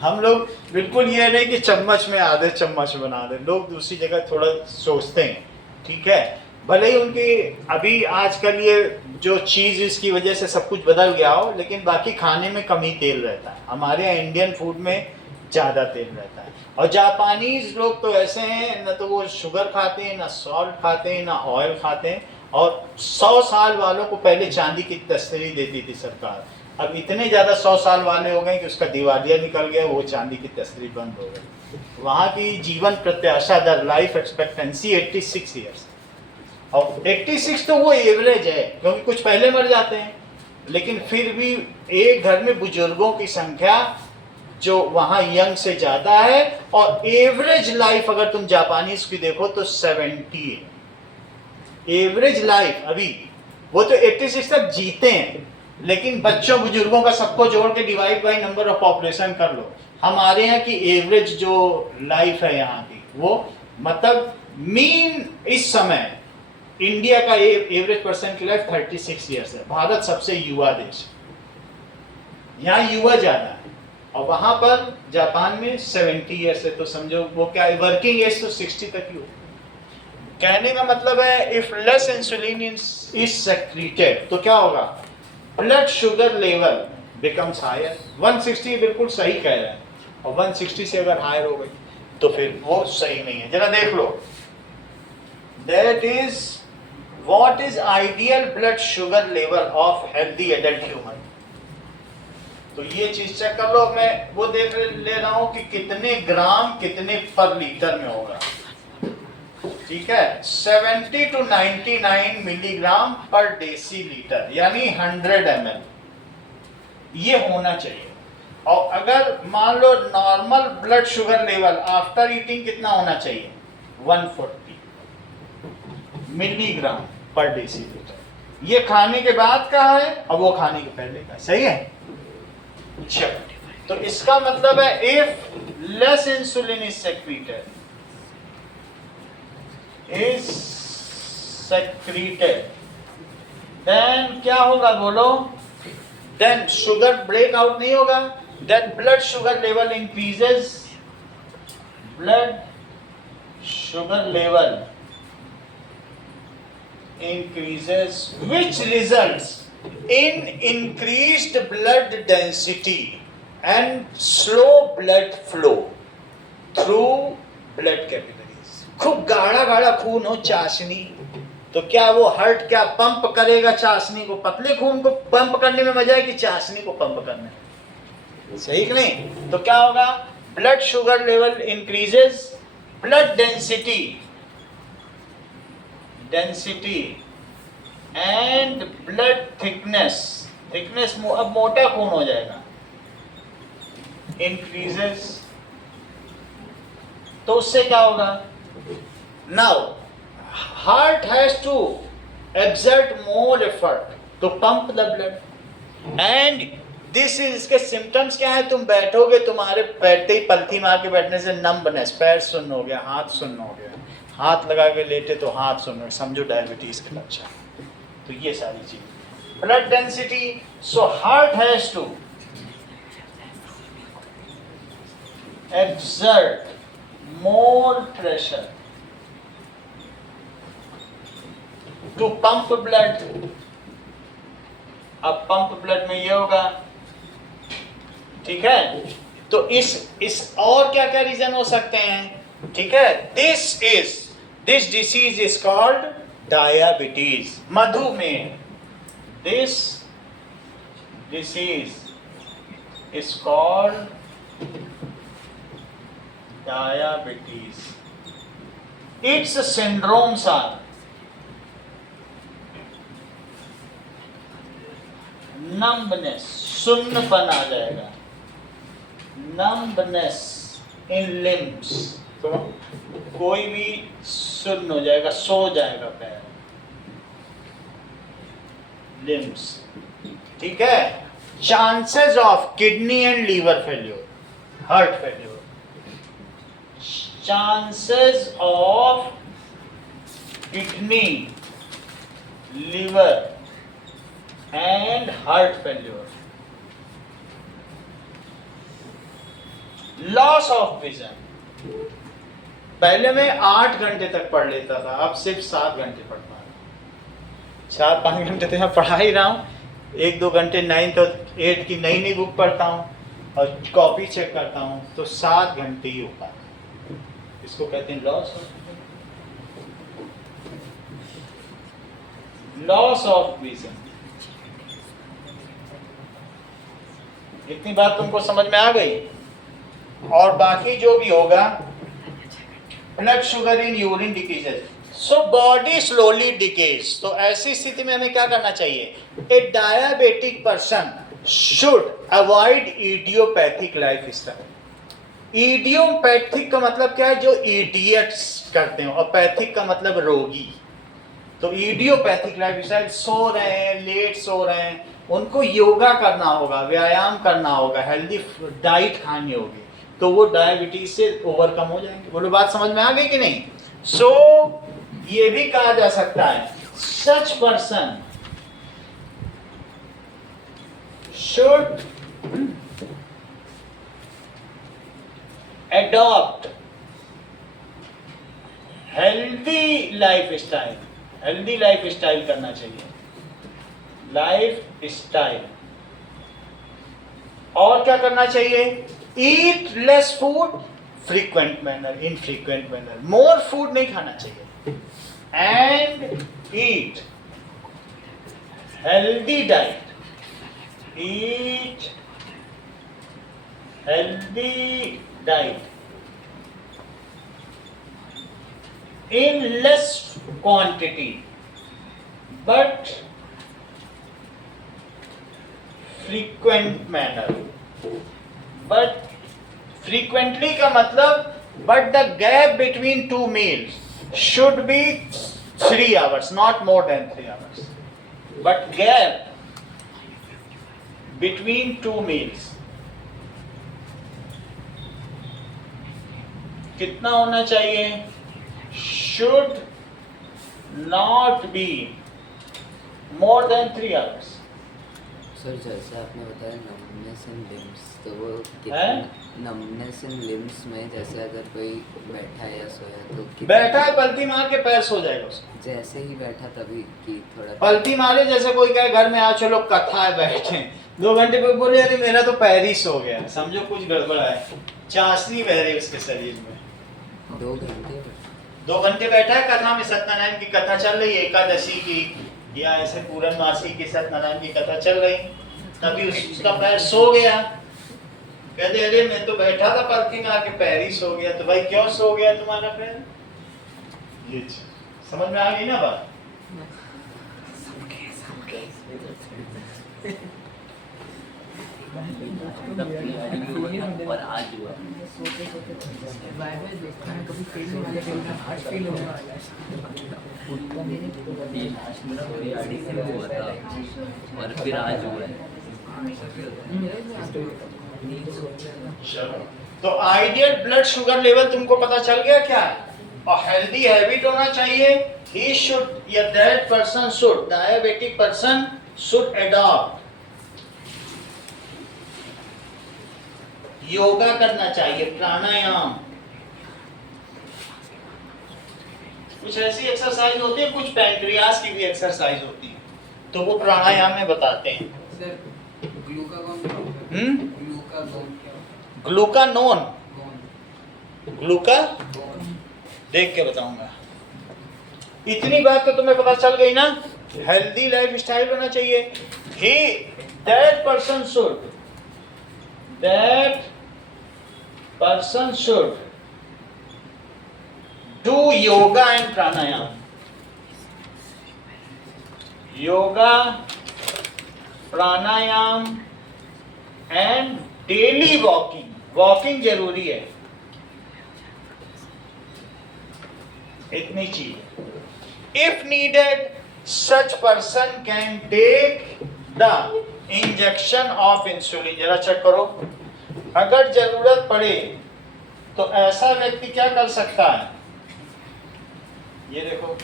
हम लोग बिल्कुल ये नहीं कि चम्मच में आधे चम्मच बना दे, लोग दूसरी जगह थोड़ा सोचते हैं, ठीक है। भले ही उनकी अभी आजकल ये जो चीज़ इसकी वजह से सब कुछ बदल गया हो, लेकिन बाकी खाने में कम ही तेल रहता है। हमारे यहाँ इंडियन फूड में ज़्यादा तेल रहता है। और जापानीज लोग तो ऐसे हैं, न तो वो शुगर खाते हैं, ना सॉल्ट खाते हैं, ना ऑयल खाते हैं। और 100 साल वालों को पहले चांदी की तस्करी देती थी सरकार, अब इतने ज़्यादा 100 साल वाले हो गए कि उसका दिवालिया निकल गया, वो चांदी की तस्करी बंद हो गई। वहाँ की जीवन प्रत्याशा दर, लाइफ एक्सपेक्टेंसी 86 ईयर्स, और 86 तो वो एवरेज है, क्योंकि कुछ पहले मर जाते हैं, लेकिन फिर भी एक घर में बुजुर्गों की संख्या जो वहाँ यंग से ज़्यादा है। और एवरेज लाइफ अगर तुम जापानीज की देखो तो 70 है एवरेज लाइफ अभी। वो तो 86 तक जीते हैं, लेकिन बच्चों बुजुर्गों का सबको जोड़ के divide by number of population कर लो, हमारे यहाँ की एवरेज जो लाइफ है यहाँ की, वो मतलब मीन इस समय इंडिया का एवरेज पर्सन की लाइफ 36 ईयर्स है। भारत सबसे युवा देश है, यहाँ युवा ज़्यादा है, और वहाँ पर जापान में 70 ईयर्स है। तो समझो वो क्या है, वर्किंग एज तो 60 तक ही हो। कहने का मतलब है if less insulin is secreted तो क्या होगा, blood sugar level becomes higher. 160 बिल्कुल सही कह रहे हैं, और 160 से अगर हायर हो गई तो फिर वो सही नहीं है। जरा देख लो, that is what is ideal blood sugar level of healthy adult human. तो ये चीज चेक कर लो, मैं वो देख ले रहा हूं कि कितने ग्राम कितने पर लीटर में होगा, ठीक है। 70 to 99 मिलीग्राम पर डेसीलीटर, यानी 100 ml ये होना चाहिए। और अगर मान लो normal blood sugar level after eating कितना होना चाहिए, 140 मिलीग्राम पर डेसीलीटर। ये खाने के बाद का है और वो खाने के पहले का, सही है। तो इसका मतलब है if less insulin is secreted then क्या होगा बोलो, देन शुगर ब्रेकआउट नहीं होगा, then blood sugar level increases, blood sugar level increases which results in increased blood density and slow blood flow through blood capillaries। खूब गाढ़ा गाढ़ा खून हो चाशनी, तो क्या वो हार्ट क्या पंप करेगा चाशनी को, पतले खून को पंप करने में मजा है कि चाशनी को पंप करने में, सही कि नहीं। तो क्या होगा, blood sugar level increases, blood density and blood thickness अब मोटा खून हो जाएगा, increases। तो उससे क्या होगा? Now heart has to exert more effort to pump the blood and this is, इसके सिम्टम्स क्या है? तुम बैठोगे, तुम्हारे बैठते ही पलथी मार के बैठने से नंबनेस, पैर सुन्न हो गया, हाथ सुन्न हो गया, हाथ लगा के लेटे तो हाथ सुन्न हो, समझो डायबिटीज के लक्षण। तो ये सारी चीज, blood density, so heart has to exert more pressure to pump blood। अब पंप ब्लड में ये होगा, ठीक है? तो इस और क्या क्या रीजन हो सकते हैं, ठीक है? This disease is called diabetes, मधुमेह। This disease is called diabetes. Its syndromes are numbness, सुन्नपन आ जाएगा, नंबनेस इन लिम्स, तो कोई भी सुन्न हो जाएगा, सो जाएगा पैर, लिम्स, ठीक है? Chances of kidney and liver failure, heart failure, chances of kidney, liver and heart failure, loss of vision. पहले मैं 8 घंटे तक पढ़ लेता था, अब सिर्फ 7 घंटे पढ़ता हूँ। 4-5 घंटे तो मैं पढ़ा ही रहा हूँ, 1-2 घंटे 9th और 8th की नई नई बुक पढ़ता हूँ और कॉपी चेक करता हूँ, तो 7 घंटे ही हो पाता। इसको कहते हैं लॉस ऑफ विजन। इतनी बात तुमको समझ में आ गई? और बाकी जो भी होगा, blood sugar in urine decreases, so body slowly decays. तो ऐसी स्थिति में हमें क्या करना चाहिए? A diabetic person should avoid idiopathic lifestyle. Idiopathic का मतलब क्या है? जो इडियट्स करते हो, और पैथिक का मतलब रोगी। तो इडियोपैथिक लाइफ स्टाइल, सो रहे हैं, लेट सो रहे हैं, उनको योगा करना होगा, व्यायाम करना होगा, हेल्दी डाइट खानी होगी, तो वो डायबिटीज से ओवरकम हो जाएंगे। बोलो बात समझ में आ गई कि नहीं? सो ये भी कहा जा सकता है, such person should adopt healthy life style. Healthy life style करना चाहिए, लाइफ स्टाइल। और क्या करना चाहिए? Eat less food, frequent manner, infrequent manner. More food नहीं खाना चाहिए, and eat healthy diet, eat healthy diet in less quantity but frequent manner। but frequently का मतलब, but the gap between 2 meals should be 3 hours, not more than 3 hours, but gap between 2 meals कितना होना चाहिए? Should not be more than 3 hours। Sir जैसे आपने बताया numbness इन limbs, तो वो हैं? नमनेस इन लिम्स में जैसे अगर कोई बैठा है या सोया तो बैठा है, पलटी मार के पैर सो जाएगा उसका। जैसे ही बैठा तभी कि थोड़ा पलटी मारे, जैसे कोई कहे घर में आ चलो कथा है, बैठे 2 घंटे पे बोले अरे मेरा तो पैर ही सो गया, समझो कुछ गड़बड़ है, चांसनी बह रही उसके शरीर में। 2 घंटे बैठा है, कथा में सत्यनारायण की कथा चल रही है, एकादशी की या ऐसे पूर्णमासी की सत्यनारायण की कथा चल रही, तभी उसका पैर सो गया। कहते अरे मैं तो बैठा था पार्किंग में आके पैर ही सो गया। तो भाई क्यों सो गया तुम्हारा पैर? ये समझ में आ गई ना बात? और आज हुआ कभी फील नहीं वाला, आज फील होने वाला है। ये लास्ट मेरा कोई आईडी से हुआ था और फिर आज हुआ है। चलो, तो आइडियल ब्लड शुगर लेवल तुमको पता चल गया क्या? और हेल्दी हैबिट होना चाहिए। ही शुड या that person should, diabetic person should adopt yoga करना चाहिए, प्राणायाम। कुछ ऐसी एक्सरसाइज होती है, कुछ पैंक्रियास की भी एक्सरसाइज होती है, तो वो प्राणायाम में बताते हैं। सर ग्लूकागॉन ग्लूकानोन, ग्लूका देख के बताऊंगा। इतनी बात तो तुम्हें पता चल गई ना? हेल्दी लाइफ स्टाइल होना चाहिए। He that person should do yoga and pranayama. Yoga, pranayama and daily walking. Walking जरूरी है। इतनी चीज। If needed such person can take the injection of insulin. जरा चेक करो, अगर जरूरत पड़े तो ऐसा व्यक्ति क्या कर सकता है? ये देखो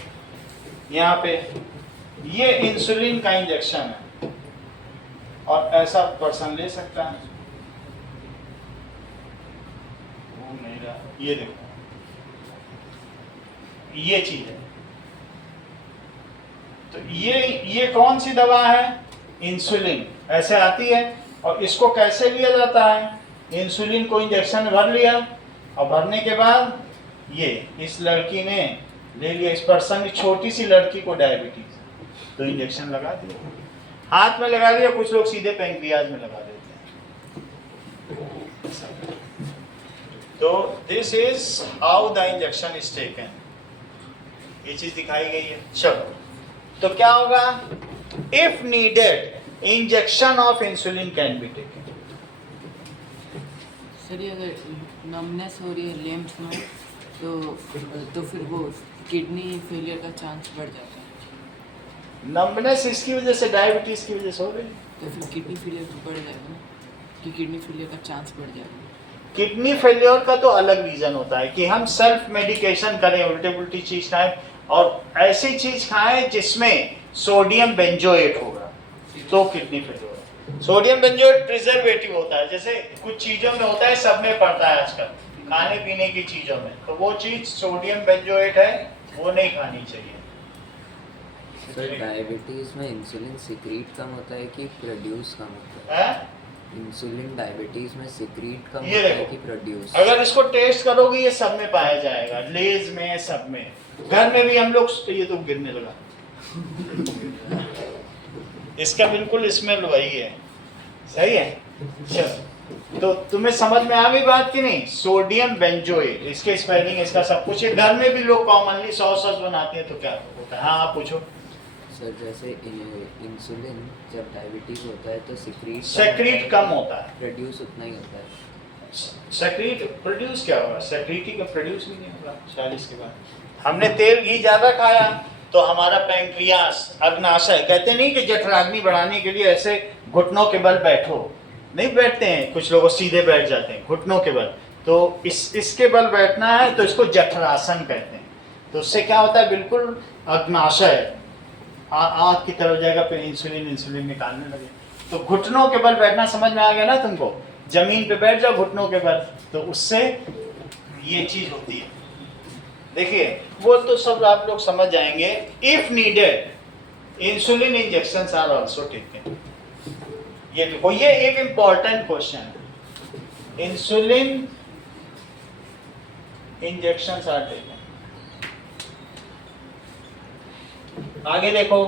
यहाँ पे, ये इंसुलिन का इंजेक्शन है और ऐसा पर्सन ले सकता है। वो नहीं रहा, ये देखो, ये चीज है। तो ये कौन सी दवा है? इंसुलिन। ऐसे आती है और इसको कैसे लिया जाता है? इंसुलिन को इंजेक्शन में भर लिया और भरने के बाद ये इस लड़की ने ले लिया, इस पर्सन की, छोटी सी लड़की को डायबिटीज, तो इंजेक्शन लगा दिया, हाथ में लगा दिया। कुछ लोग सीधे पैंक्रियाज में लगा देते हैं। तो this is how the injection is taken. ये चीज दिखाई गई है। चलो, तो क्या होगा? If needed injection of insulin can be taken. Sir ये अगर नमनेस हो रही है लिम्स में तो फिर वो किडनी फेलियर का चांस बढ़ जाता है। नंबनेस इसकी वजह से, डायबिटीज की वजह से हो रही है। तो फिर किडनी फेलियर तो बढ़ जाएगा ना, कि किडनी फेलियर का चांस बढ़ जाएगा। किडनी फेलियर का तो अलग रीजन होता है कि हम सेल्फ मेडिकेशन करें, उल्टी पुल्टी चीज खाएं और ऐसी चीज खाएं जिसमें सोडियम बेंजोएट होगा, तो kidney failure. Sodium benzoate preservative होता है, जैसे कुछ चीजों में होता है, सब में पड़ता है आजकल, खाने पीने की चीजों में, तो वो चीज सोडियम बेंजोएट है, वो नहीं खानी चाहिए। सर डायबिटीज में इंसुलिन सिक्रीट कम होता है कि प्रोड्यूस कम होता है? इंसुलिन डायबिटीज में सिक्रीट कम ये होता है देखो, कि प्रोड्यूस? अगर इसको टेस्ट करोगे ये सब में पाया जाएगा, लेज में, सब में। घर में भी हम लोग, ये तो गिरने लगा, इसका बिल्कुल स्मेल वही है। सही है। चलो, तो तुम्हें समझ में आ गई बात कि नहीं? सोडियम बेंजोएट, इसके स्पेलिंग, इसका सब कुछ। घर में भी लोग कॉमनली सॉस बनाते हैं, तो क्या होता है? हाँ, आप पूछो। सर जैसे इंसुलिन जब डायबिटीज होता है तो सेक्रीट कम होता है, प्रोड्यूस उतना ही होता है। सेक्रीट प्रोड्यूस क्या होगा? सेक्रीटी का प्रोड्यूस भी नहीं होगा 40 के बाद। हमने तेल घी ज्यादा खाया तो हमारा पैंक्रियास, अग्नाशय, कहते नहीं कि जठराग्नि बढ़ाने के लिए ऐसे घुटनों के बल बैठो, नहीं बैठते हैं, कुछ लोग सीधे बैठ जाते हैं, घुटनों के बल। तो इसके बल बैठना है तो इसको जठरासन कहते हैं। तो उससे क्या होता है? बिल्कुल अग्नाशय आँख की तरफ जाएगा, फिर इंसुलिन निकालने लगे। तो घुटनों के बल बैठना समझ में आ गया ना तुमको? जमीन पे बैठ जाओ घुटनों के बल, तो उससे ये चीज होती है। देखिए, वो तो सब आप लोग समझ जाएंगे। If needed insulin injections are also taken. ये देखो, ये एक इंपॉर्टेंट क्वेश्चन है। Insulin injections are taken. आगे देखो,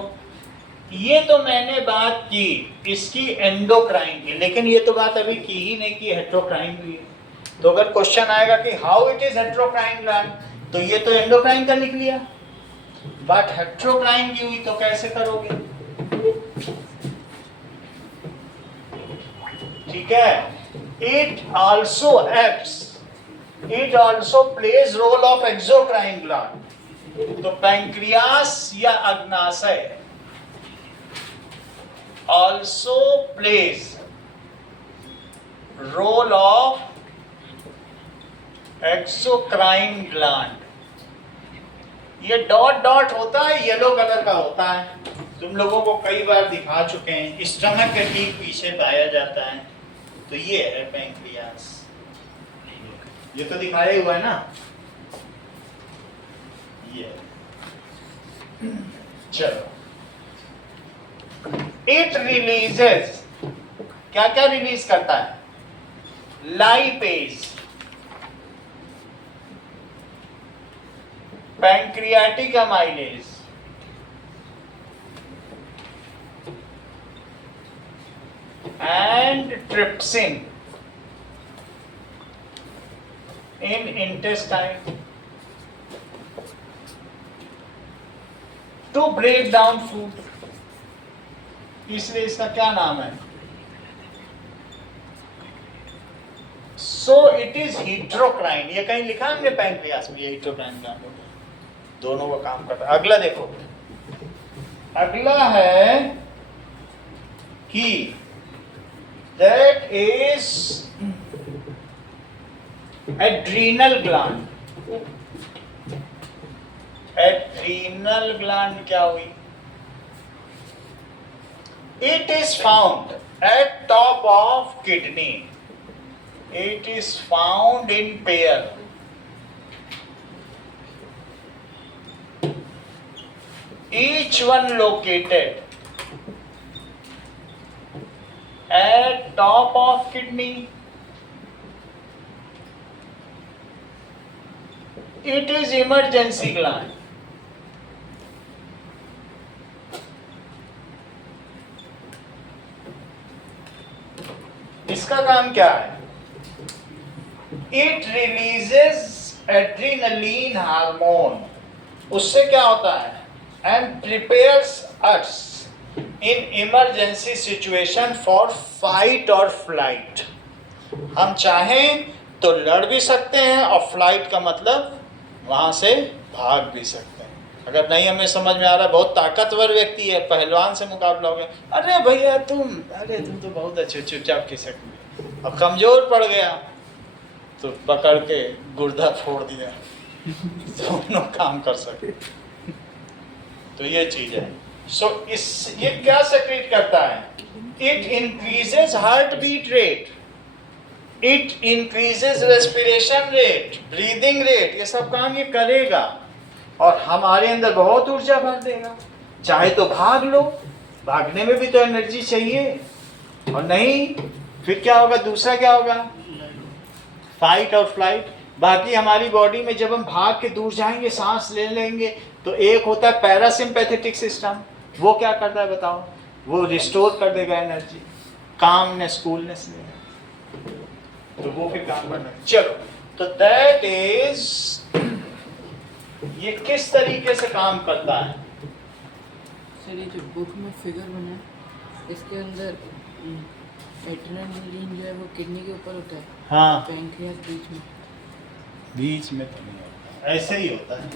ये तो मैंने बात की इसकी एंडोक्राइन की, लेकिन ये तो बात अभी की ही नहीं कि हेट्रोक्राइन भी है। तो अगर क्वेश्चन आएगा कि how it is heterocrine gland, तो ये तो एंडोक्राइन का लिख लिया, बट हेट्रोक्राइन की हुई तो कैसे करोगे? ठीक है। It also acts, it also plays role of exocrine gland. तो पैंक्रियास या अग्नाशय also plays role of exocrine gland। ये डॉट डॉट होता है, येलो कलर का होता है, तुम लोगों को कई बार दिखा चुके हैं, स्टमक के ठीक पीछे पाया जाता है। तो ये है पैंक्रियास, ये तो दिखाया ही हुआ है ना, ये। चलो, इट रिलीजेस, क्या क्या रिलीज करता है? Lipase, pancreatic amylase, and trypsin in intestine to break down food. इसलिए इसका क्या नाम है? So it is heterocrine. ये कहीं लिखा है हमने पैंक्रियास में, ये हीट्रोक्राइन ग्लैंड होता है, दोनों का काम करता है। अगला देखो, अगला है कि that is adrenal gland. Adrenal gland क्या हुई? It is found at top of kidney. It is found in pair. Each one located at top of kidney. It is emergency gland. इसका काम क्या है? It releases adrenaline hormone. उससे क्या होता है? And prepares us in emergency situation for fight और flight. हम चाहें तो लड़ भी सकते हैं, और फ्लाइट का मतलब वहां से भाग भी सकते हैं। अगर नहीं हमें समझ में आ रहा, बहुत ताकतवर व्यक्ति है, पहलवान से मुकाबला हो गया, अरे भैया तुम तो बहुत अच्छे, चुपचाप खिसक गए। अब कमजोर पड़ गया तो पकड़ के गुर्दा फोड़ दिया, दोनों काम कर सके। तो ये चीज है। ये क्या सेक्रेट करता है? It increases heart beat rate, it increases respiration rate, breathing rate, ये सब काम ये करेगा और हमारे अंदर बहुत ऊर्जा भर देगा। चाहे तो भाग लो, भागने में भी तो एनर्जी चाहिए, और नहीं फिर क्या होगा? दूसरा क्या होगा? फाइट और फ्लाइट। बाकी हमारी बॉडी में जब हम भाग के दूर जाएंगे, सांस ले लेंगे, तो एक होता है पैरासिम्पैथेटिक सिस्टम, वो क्या करता है बताओ? वो रिस्टोर कर देगा एनर्जी, कामनेस, कूलनेस में, तो वो फिर काम करना। चलो, तो दैट इज, ये किस तरीके से काम करता है? सर ये जो बुक में फिगर बना है, इसके अंदर एड्रेनालिन जो है वो किडनी के ऊपर होता है, हाँ, पैंक्रियास बीच में। बीच में तो नहीं होता, ऐसे ही होता है।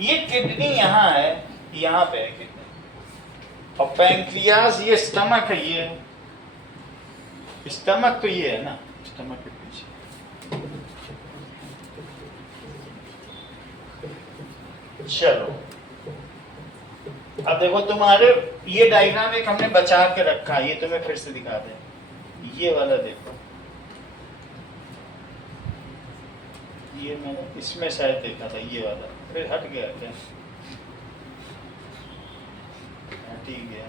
ये किडनी यहाँ है, यहाँ पे है किडनी, और पैंक्रियास ये स्टमक है, ये स्टमक तो ये है ना, स्टमक के पीछे। चलो, अब देखो तुम्हारे ये डायग्राम एक हमने बचा के रखा है, ये तुम्हें फिर से दिखा दें। ये वाला देखो, ये मैंने इसमें शायद देखा था, ये वाला फिर हट गया क्या? हट ही गया।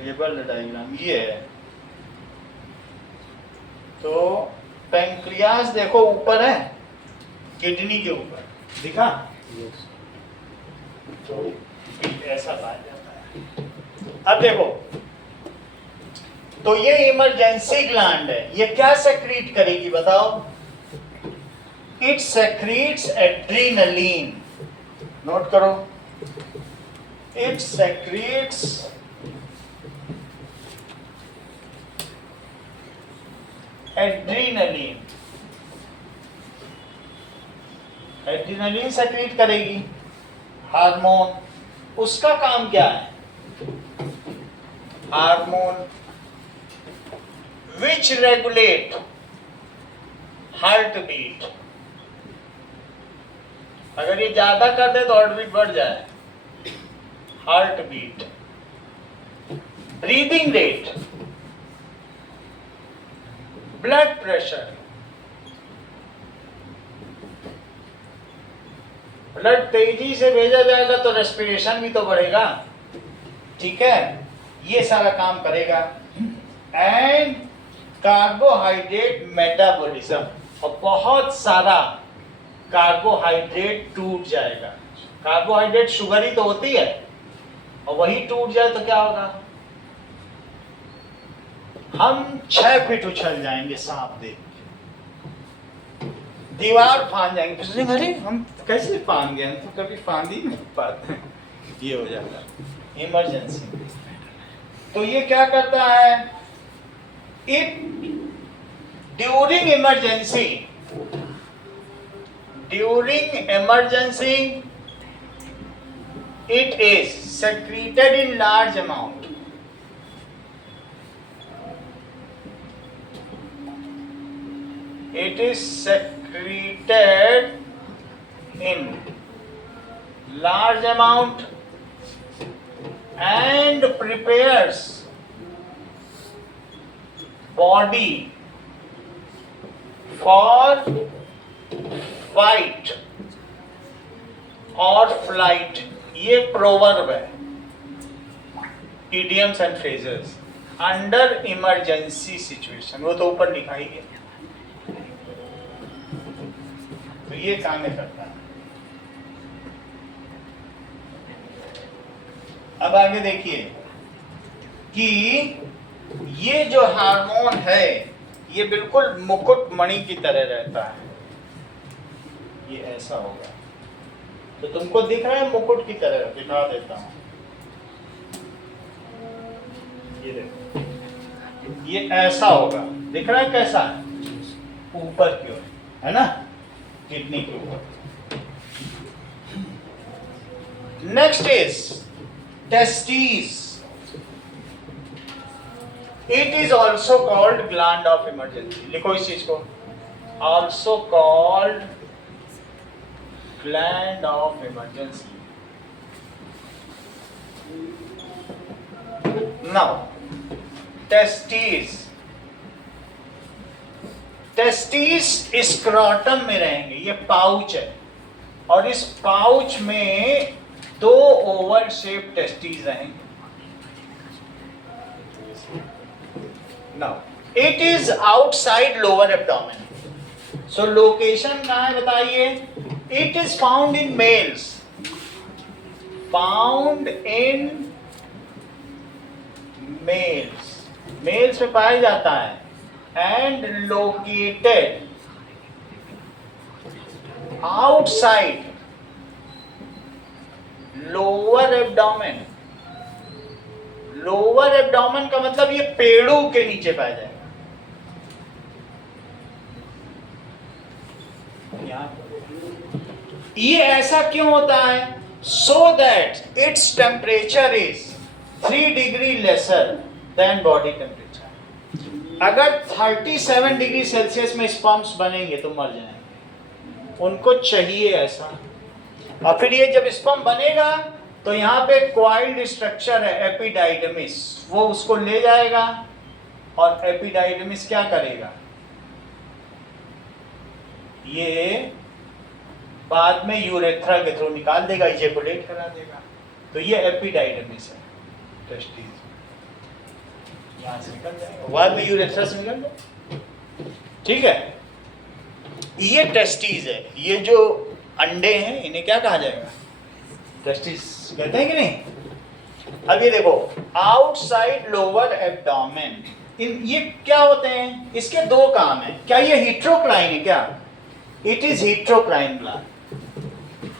लेबल डायग्राम ये है। तो पैंक्रियास देखो ऊपर है, किडनी के ऊपर, दिखा? Yes. तो ऐसा पाया जाता है। अब देखो, तो ये इमरजेंसी ग्लैंड है, ये क्या सेक्रीट करेगी बताओ? It secretes adrenaline. नोट करो, it secretes adrenaline. Adrenaline secrete करेगी, हार्मोन। उसका काम क्या है? Hormone which regulate heart beat। अगर ये ज्यादा कर दे तो हार्ट बीट बढ़ जाए, heart beat. Breathing rate, blood pressure, blood तेजी से भेजा जाएगा तो रेस्पिरेशन भी तो बढ़ेगा, ठीक है, ये सारा काम करेगा। एंड कार्बोहाइड्रेट मेटाबॉलिज्म, और बहुत सारा कार्बोहाइड्रेट टूट जाएगा। कार्बोहाइड्रेट शुगर ही तो होती है, और वही टूट जाए तो क्या होगा? हम 6 फीट उछल जाएंगे सांप देख के, दीवार फांद जाएंगे, सोचेंगे अरे हम कैसे फांद गए, हम तो कभी फांद ही नहीं पाते। ये हो जाता है इमरजेंसी। तो ये क्या करता है? It during emergency it is secreted in large amount. It is secreted in large amount and prepares body for fight और फ्लाइट। ये प्रोवर्ब है, idioms and phrases under emergency situation, वो तो ऊपर लिखा ही है। तो ये काम करता है। अब आगे देखिए कि ये जो हार्मोन है ये बिल्कुल मुकुट मणि की तरह रहता है। ये ऐसा होगा, तो तुमको दिख रहा है मुकुट की तरह, दिखा देता हूं। ये देखो, ये ऐसा होगा, दिख रहा है कैसा है? ऊपर की ओर है ना, किडनी के ऊपर। Next is testis. It is also called gland of emergency। लिखो इस चीज को, also called gland of emergency। Now, testes। Testis scrotum में रहेंगे, ये पाउच है, और इस पाउच में 2 ओवल शेप टेस्टिस रहेंगे। Now, it is outside lower abdomen। So location कहाँ है बताइए? It is found in males। Found in males। Males में पाया जाता है। And located outside lower abdomen। Lower abdomen का मतलब ये पेड़ों के नीचे पाया जाएगा। ये ऐसा क्यों होता है? So that its temperature is 3 degree lesser than body temperature. अगर 37 डिग्री सेल्सियस में स्पर्म्स बनेंगे तो मर जाएंगे, उनको चाहिए ऐसा। और फिर ये जब स्पर्म बनेगा तो यहाँ पे कॉइल्ड स्ट्रक्चर है एपिडाइडमिस, वो उसको ले जाएगा, और एपिडाइडमिस क्या करेगा? ये बाद में यूरेथ्रा के थ्रू निकाल देगा, इजेकुलेट करा देगा। तो ये एपिडाइडमिस है, टेस्टिस यहाँ से निकल जाएगा, बाद में यूरेथ्रा से निकल जाएगा, ठीक है। ये टेस्टिस है। ये जो अंडे हैं इन्हें क्या कहा जाएगा? टेस्टिस कहते हैं कि नहीं। अब ये देखो, आउटसाइड लोअर एब्डोमेन, इन ये क्या होते हैं, इसके दो काम हैं। क्या ये हीट्रोक्राइन है क्या? It is heterocrine gland,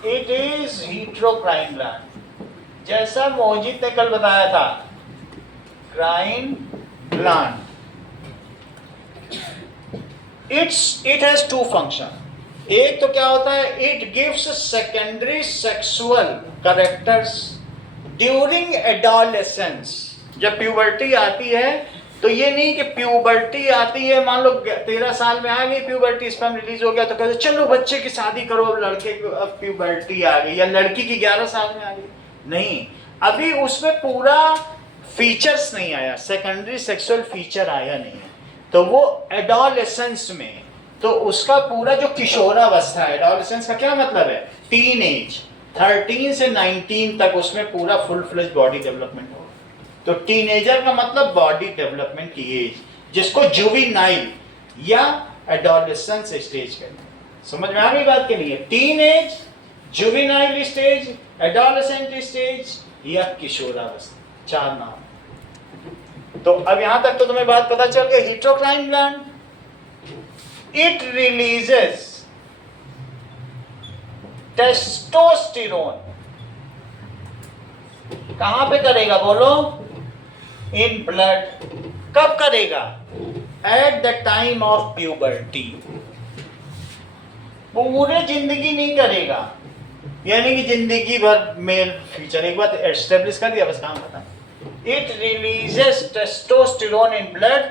it is heterocrine gland, जैसा मोहित ने कल बताया था, क्राइन gland. It has two function. एक तो क्या होता है, it gives secondary sexual characters during adolescence. जब प्यूबर्टी आती है तो ये नहीं कि प्यूबर्टी आती है, मान लो 13 साल में आ गई प्यूबर्टी, स्पर्म रिलीज हो गया तो कहते चलो बच्चे की शादी करो, अब लड़के को अब प्यूबर्टी आ गई, या लड़की की 11 साल में आ गई। नहीं, अभी उसमें पूरा फीचर्स नहीं आया, सेकेंडरी सेक्सुअल फीचर आया नहीं है। तो वो एडोलेसेंस में, तो उसका पूरा जो किशोरावस्था है, एडोलेसेंस का क्या मतलब है, टीन एज, 13 से 19 तक उसमें पूरा फुल फ्लेज बॉडी डेवलपमेंट होगा। तो टीनेजर का मतलब बॉडी डेवलपमेंट की एज, जिसको जुवेनाइल या एडोलेसेंस स्टेज कहते हैं। समझ में आ गई बात के लिए? Teen age, juvenile stage, adolescent stage या किशोरावस्था, 4 नाम। तो अब यहां तक तो तुम्हें बात पता चल गई। हीट्रोक्राइन ग्लैंड, इट रिलीजेस टेस्टोस्टेरोन। कहां पे करेगा बोलो? In blood. कब करेगा? Eight the time of puberty. पूरे जिंदगी नहीं करेगा, यानी कि जिंदगी भर मेल फीचर एक बार एस्टेब्लिश कर दिया, बस काम खत्म। It releases testosterone in blood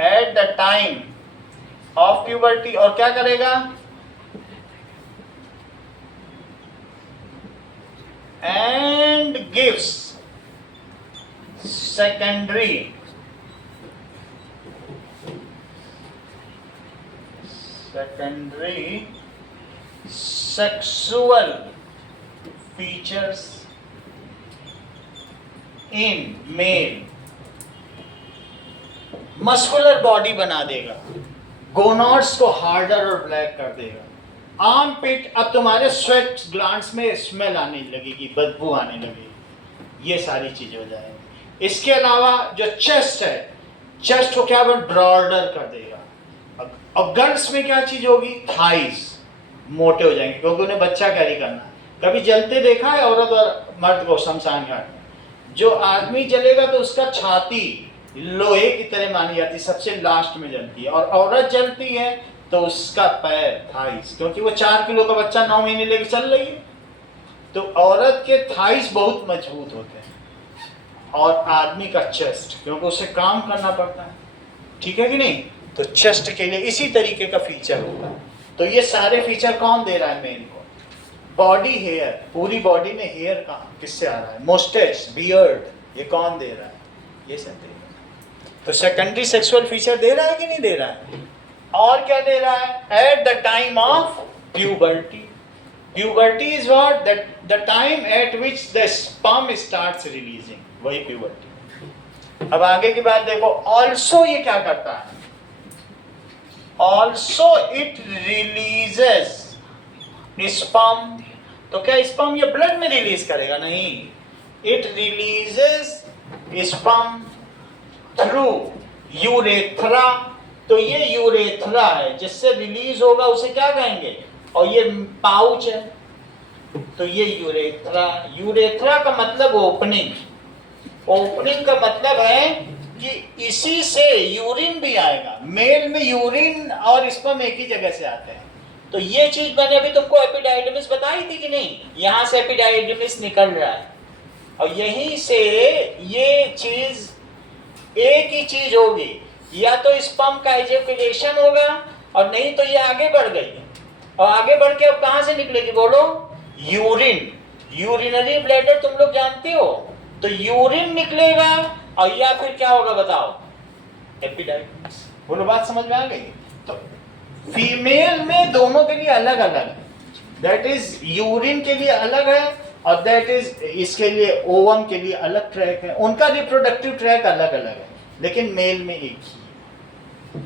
at the time of puberty. और क्या करेगा? And gives secondary sexual features in male. Muscular body बना देगा, गोनॉड्स को हार्डर और ब्लैक कर देगा। आर्म पिट, अब तुम्हारे स्वेट ग्लैंड्स में स्मेल आने लगेगी, बदबू आने लगेगी, ये सारी चीजें हो जाएंगी। इसके अलावा जो चेस्ट है, चेस्ट को क्या ब्रॉडर कर देगा। अब गर्ल्स में क्या चीज होगी? थाइस मोटे हो जाएंगे, क्योंकि उन्हें बच्चा कैरी करना है। कभी जलते देखा है औरत और मर्द को शमशान घाट में? जो आदमी जलेगा तो उसका छाती लोहे की तरह मानी जाती है, सबसे लास्ट में जलती है, और औरत जलती है तो उसका पैर, थाइस, क्योंकि वो 4 किलो का बच्चा 9 महीने लेके चल रही है, तो औरत के थाइस बहुत मजबूत होते हैं, और आदमी का चेस्ट, क्योंकि उसे काम करना पड़ता है। ठीक है कि नहीं? तो चेस्ट के लिए इसी तरीके का फीचर होता है। तो ये सारे फीचर कौन दे रहा है मेन को? बॉडी हेयर, पूरी बॉडी में हेयर कहाँ किससे आ रहा है? मोस्टेच, बियर्ड, ये कौन दे रहा है? ये सब दे रहा है। तो सेकेंडरी सेक्सुअल फीचर दे रहा है कि नहीं दे रहा है? और क्या दे रहा है? Eight the time of puberty. Puberty is what? The time eight which the sperm starts releasing, वही प्यूबर्टी। अब आगे की बात देखो। ऑल्सो ये क्या करता है? Also it releases sperm. तो क्या स्पर्म ये ब्लड में रिलीज करेगा? नहीं, it releases sperm through urethra. तो ये यूरेथ्रा है जिससे रिलीज होगा, उसे क्या कहेंगे? और ये पाउच है, तो ये यूरेथ्रा। यूरेथ्रा का मतलब ओपनिंग। ओपनिंग का मतलब है कि इसी से यूरिन भी आएगा। मेल में यूरिन और स्पर्म एक ही जगह से आते हैं। तो ये चीज मैंने अभी तुमको एपिडाइडिमिस बताई थी कि नहीं? यहां से एपिडाइडिमिस निकल रहा है, और यहीं से ये चीज, एक ही चीज होगी, या तो स्पर्म का इजैकुलेशन होगा, और नहीं तो ये आगे बढ़ गई, और आगे बढ़ के अब कहां से निकलेगी बोलो? यूरिन। यूरिनरी ब्लैडर तुम लोग जानते हो, तो यूरिन निकलेगा, और या फिर क्या होगा बताओ? एपिडाइडिमिस। बोलो, बात समझ में आ गई? तो फीमेल में दोनों के लिए अलग अलग है। दैट इज यूरिन के लिए अलग है, और दैट इज इसके लिए ओवम के लिए अलग ट्रैक है। उनका रिप्रोडक्टिव ट्रैक अलग अलग है, लेकिन मेल में एक ही है।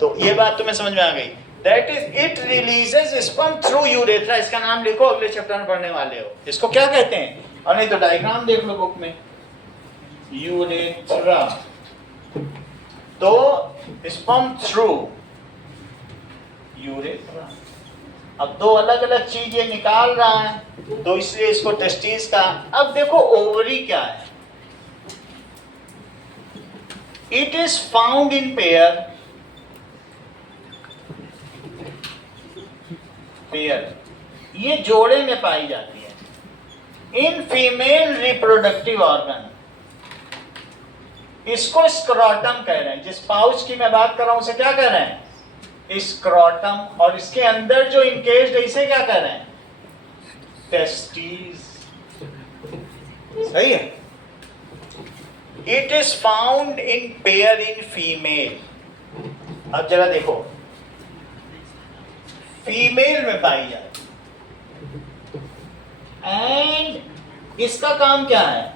तो ये बात तुम्हें समझ में आ गई? That is it releases passes sperm through urethra, इसका नाम लिखो, अगले चैप्टर में पढ़ने वाले हो। इसको क्या कहते हैं? और नहीं तो डायग्राम देख लो बुक में, यूरेथ्रा। तो स्पर्म थ्रू यूरेथ्रा। अब दो अलग अलग चीज ये निकाल रहा है, तो इसलिए इसको टेस्टिस का। अब देखो ओवरी क्या है, it is found in pair, ये जोड़े में पाई जाती है। इन फीमेल रिप्रोडक्टिव ऑर्गन, इसको स्क्रोटम कह रहे हैं। जिस पाउच की मैं बात कर रहा हूं उसे क्या कह रहे हैं? स्क्रोटम। और इसके अंदर जो इनकेस्ड है इसे क्या कह रहे हैं? टेस्टिस। सही है। It is found in pair in female. अब जरा देखो, फीमेल में पाई जाती एंड इसका काम क्या है?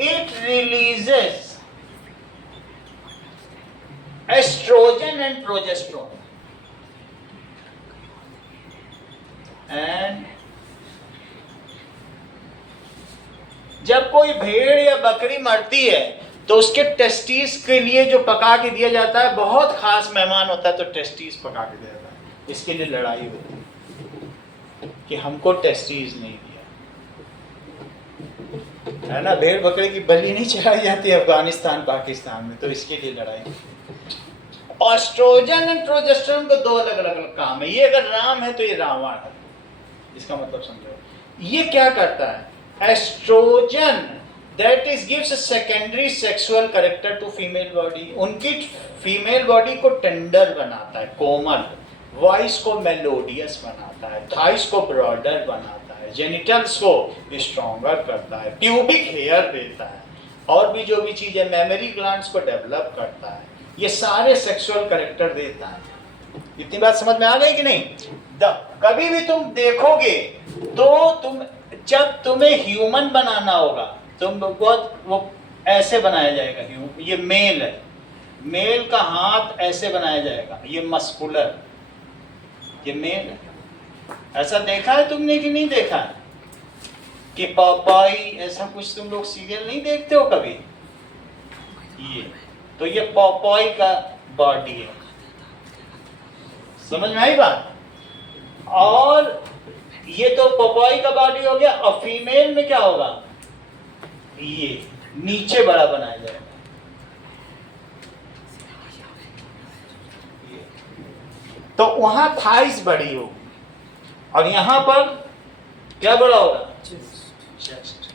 It releases oestrogen and progesterone and जब कोई भेड़ या बकरी मरती है तो उसके टेस्टिस के लिए जो पका के दिया जाता है, बहुत खास मेहमान होता है तो टेस्टिस पका के दिया जाता है। इसके लिए लड़ाई होती है कि हमको टेस्टिस नहीं दिया, है ना। भेड़ बकरी की बलि नहीं चढ़ाई जाती अफगानिस्तान पाकिस्तान में, तो इसके लिए लड़ाई। एस्ट्रोजन एंड प्रोजेस्टेरोन को दो अलग अलग काम है। ये अगर राम है तो ये रावण है, इसका मतलब समझो। ये क्या करता है? Oestrogen that is gives a secondary sexual character to female body. उनकी फीमेल बॉडी को टेंडर बनाता है, कोमल, वॉइस को मेलोडियस बनाता है, थाइस को ब्रॉडर बनाता है, जेनिटल्स को स्ट्रॉन्गर करता है, ट्यूबिक हेयर देता है, और भी जो भी चीज है, मेमोरी ग्लैंड्स को डेवलप करता है। ये सारे सेक्सुअल कैरेक्टर देता है। इतनी बात समझ में आ गई कि नहीं? कभी भी तुम देखोगे तो तुम जब तुम्हें ह्यूमन बनाना होगा, तुम बहुत वो ऐसे बनाया जाएगा। ये मेल है, मेल का हाथ ऐसे बनाया जाएगा, ये मस्कुलर, ये मेल है। ऐसा देखा है तुमने कि नहीं देखा है? कि पॉपाई ऐसा कुछ तुम लोग सीरियल नहीं देखते हो कभी? तो ये पॉपाई का बॉडी है। समझ में आई बात? और ये तो पॉपाई का बॉडी हो गया। और फीमेल में क्या होगा? ये नीचे बड़ा बनाया जाएगा, तो वहां थाइस बड़ी होगी और यहां पर क्या बड़ा होगा? चेस्ट।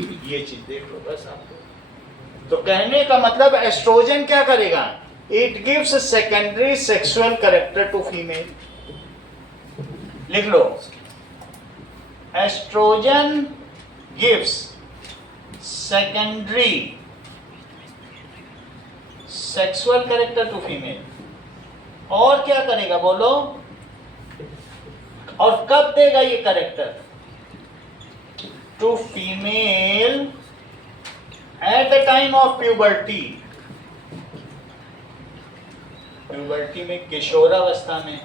ये चीज देख लो बस आपको। तो कहने का मतलब एस्ट्रोजन क्या करेगा? It gives secondary sexual character to female. लिख लो, estrogen gives secondary sexual character to female. और क्या करेगा बोलो? और कब देगा ये character? To female at the time of puberty. Puberty में, किशोरावस्था में,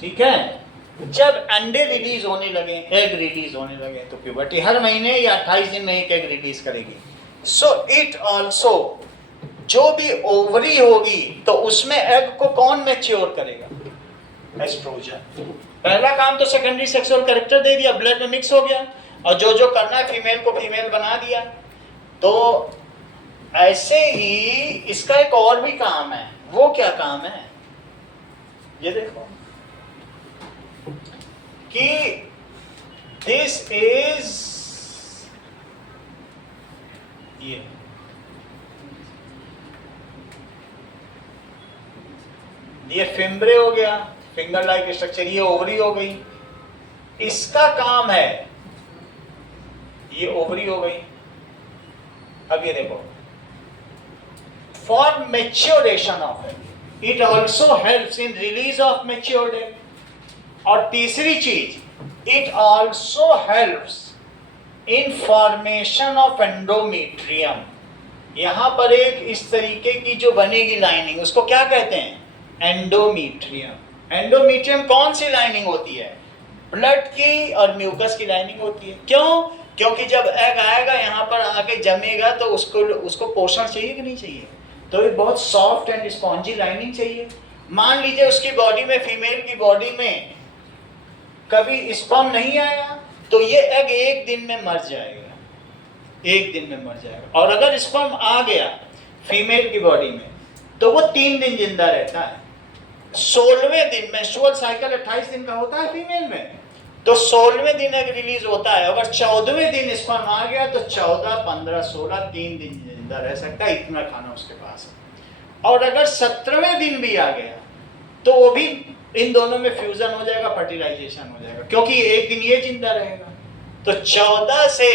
ठीक है। जब अंडे रिलीज होने लगे, एग रिलीज होने लगे, तो प्यूबर्टी हर महीने या 28 दिन में एक एग रिलीज करेगी। सो इट ऑल्सो, जो भी ओवरी होगी तो उसमें एग को कौन मैच्योर करेगा? एस्ट्रोजन। पहला काम तो सेकेंडरी सेक्सुअल कैरेक्टर दे दिया, ब्लड में मिक्स हो गया, और जो जो करना है फीमेल को फीमेल बना दिया। तो ऐसे ही इसका एक और भी काम है। वो क्या काम है? ये देखो कि दिस इज, ये फिम्ब्रे हो गया, फिंगर लाइक स्ट्रक्चर, ये ओवरी हो गई। इसका काम है, ये ओवरी हो गई। अब ये देखो, for maturation of egg, it also helps in release of matured egg. और तीसरी चीज, it also helps in formation of endometrium. यहां पर एक इस तरीके की जो बनेगी लाइनिंग, उसको क्या कहते हैं? एंडोमीट्रियम। एंडोमीट्रियम कौन सी लाइनिंग होती है? ब्लड की और म्यूकस की लाइनिंग होती है। क्यों? क्योंकि जब एग आएगा यहाँ पर आके जमेगा तो उसको पोषण चाहिए कि नहीं चाहिए? तो ये बहुत सॉफ्ट एंड स्पॉन्जी लाइनिंग चाहिए। मान लीजिए उसकी बॉडी में, फीमेल की बॉडी में कभी स्पर्म नहीं आया तो ये एग एक दिन में मर जाएगा, एक दिन में मर जाएगा। और अगर स्पर्म आ गया फीमेल की बॉडी में तो वो 3 दिन जिंदा रहता है। 16वें दिन, मेंस्ट्रुअल साइकिल 28 दिन का होता है फीमेल में, तो 16वें दिन एग रिलीज होता है। अगर 14वें दिन स्पर्म आ गया तो 14, 15, 16 3 दिन जिंदा रह सकता है, इतना खाना उसके पास है। और अगर 17वें दिन भी आ गया तो वो भी इन दोनों में फ्यूजन हो जाएगा, फर्टिलाइजेशन हो जाएगा, क्योंकि एक दिन ये जिंदा रहेगा। तो 14 से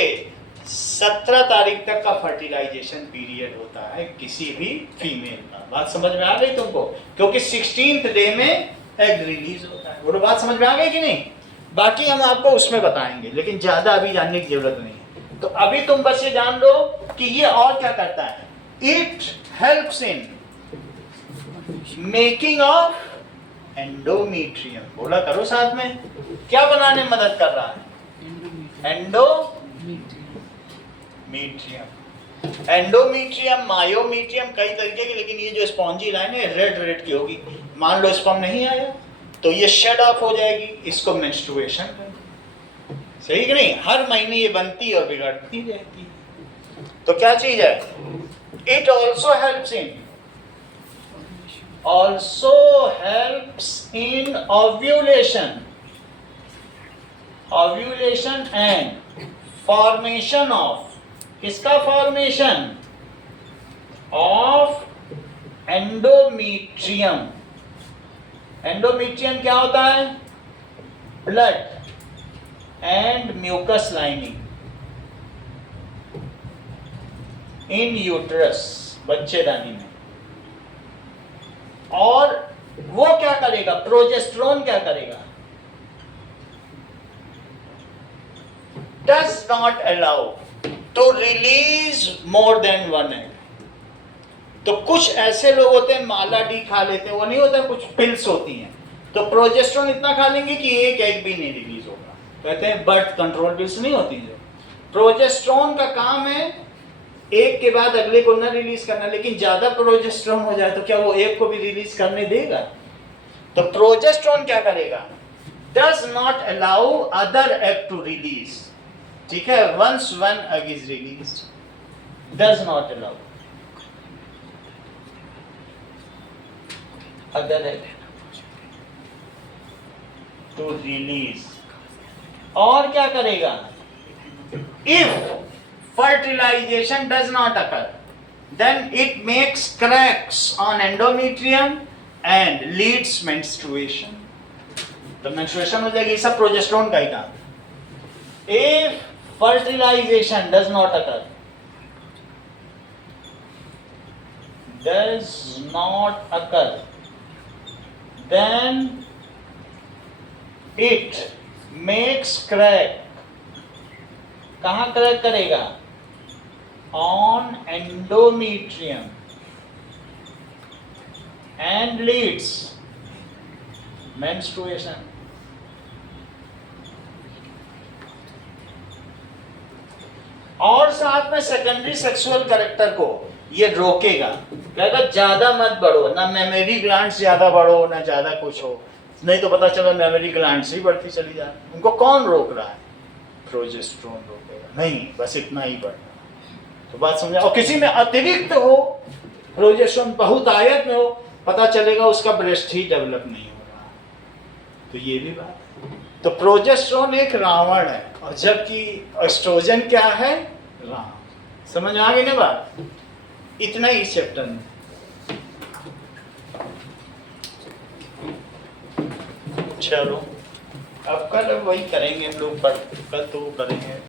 17 तारीख तक का फर्टिलाइजेशन पीरियड होता है किसी भी फीमेल का। बात समझ में आ गई तुमको? क्योंकि 16th डे में एग रिलीज होता है। बोलो बात समझ में आ गई कि नहीं? बाकी हम आपको उसमें बताएंगे, लेकिन ज्यादा अभी जानने की जरूरत नहीं है। तो अभी तुम बस ये जान लो कि ये और क्या करता है। It helps in making of endometrium. बोला करो साथ में, क्या बनाने में मदद कर रहा है? एंडोमीट्रियम, मायोमीट्रियम, कई तरीके की, लेकिन ये जो स्पॉन्जी लाइन है रेड की होगी। मान लो स्पर्म नहीं आया तो ये शेड ऑफ हो जाएगी, इसको मेंस्ट्रुएशन, सही कि नहीं? हर महीने ये बनती और बिगड़ती रहती है। तो क्या चीज है? It also helps in ovulation and formation of, किसका formation? Of endometrium। एंडोमीट्रियम क्या होता है? Blood and mucus lining in uterus, बच्चेदानी में। और वो क्या करेगा? प्रोजेस्टेरोन क्या करेगा? Does not allow to release more than 1 egg. तो कुछ ऐसे लोग होते हैं माला डी खा लेते हैं, वो नहीं होता, कुछ पिल्स होती हैं, तो प्रोजेस्टेरोन इतना खा लेंगे कि एक एग भी नहीं रिलीज होगा। कहते हैं बर्थ कंट्रोल पिल्स नहीं होती जो। प्रोजेस्टेरोन का काम है एक के बाद अगले को न रिलीज करना, लेकिन ज्यादा प्रोजेस्टेरोन हो जाए तो क्या वो एक को भी रिलीज करने देगा? तो प्रोजेस्टेरोन क्या करेगा? Does not allow other egg to release. ठीक है, once one egg is release, does not allow other egg to release. और क्या करेगा? If fertilization does not occur, then it makes cracks on endometrium and leads menstruation। तो menstruation हो जाएगी, सब progesterone का ही काम। If fertilization does not occur, then it makes crack। कहाँ क्रैक करेगा? On endometrium and leads menstruation। और साथ में सेकेंडरी सेक्सुअल कैरेक्टर को ये रोकेगा, कहेगा ज्यादा मत बढ़ो, ना मेमोरी ग्लैंड्स ज्यादा बढ़ो ना ज्यादा कुछ हो, नहीं तो पता चला मेमोरी ग्लैंड्स ही बढ़ती चली जाए। उनको कौन रोक रहा है? प्रोजेस्टेरोन रोकेगा। नहीं, बस इतना ही बढ़ना। तो बात समझा? और किसी में अतिरिक्त हो, प्रोजेस्टेरोन बहुत आयत में हो, पता चलेगा उसका ब्रेस्ट ही डेवलप नहीं हो रहा, तो ये भी बात है। तो प्रोजेस्टेरोन एक रावण है, और जबकि एस्ट्रोजन क्या है? राम। समझ में आ गई ना बात? इतना ही इस चैप्टर में। चलो अब कल वही करेंगे हम लोग, पर कल तो करेंगे।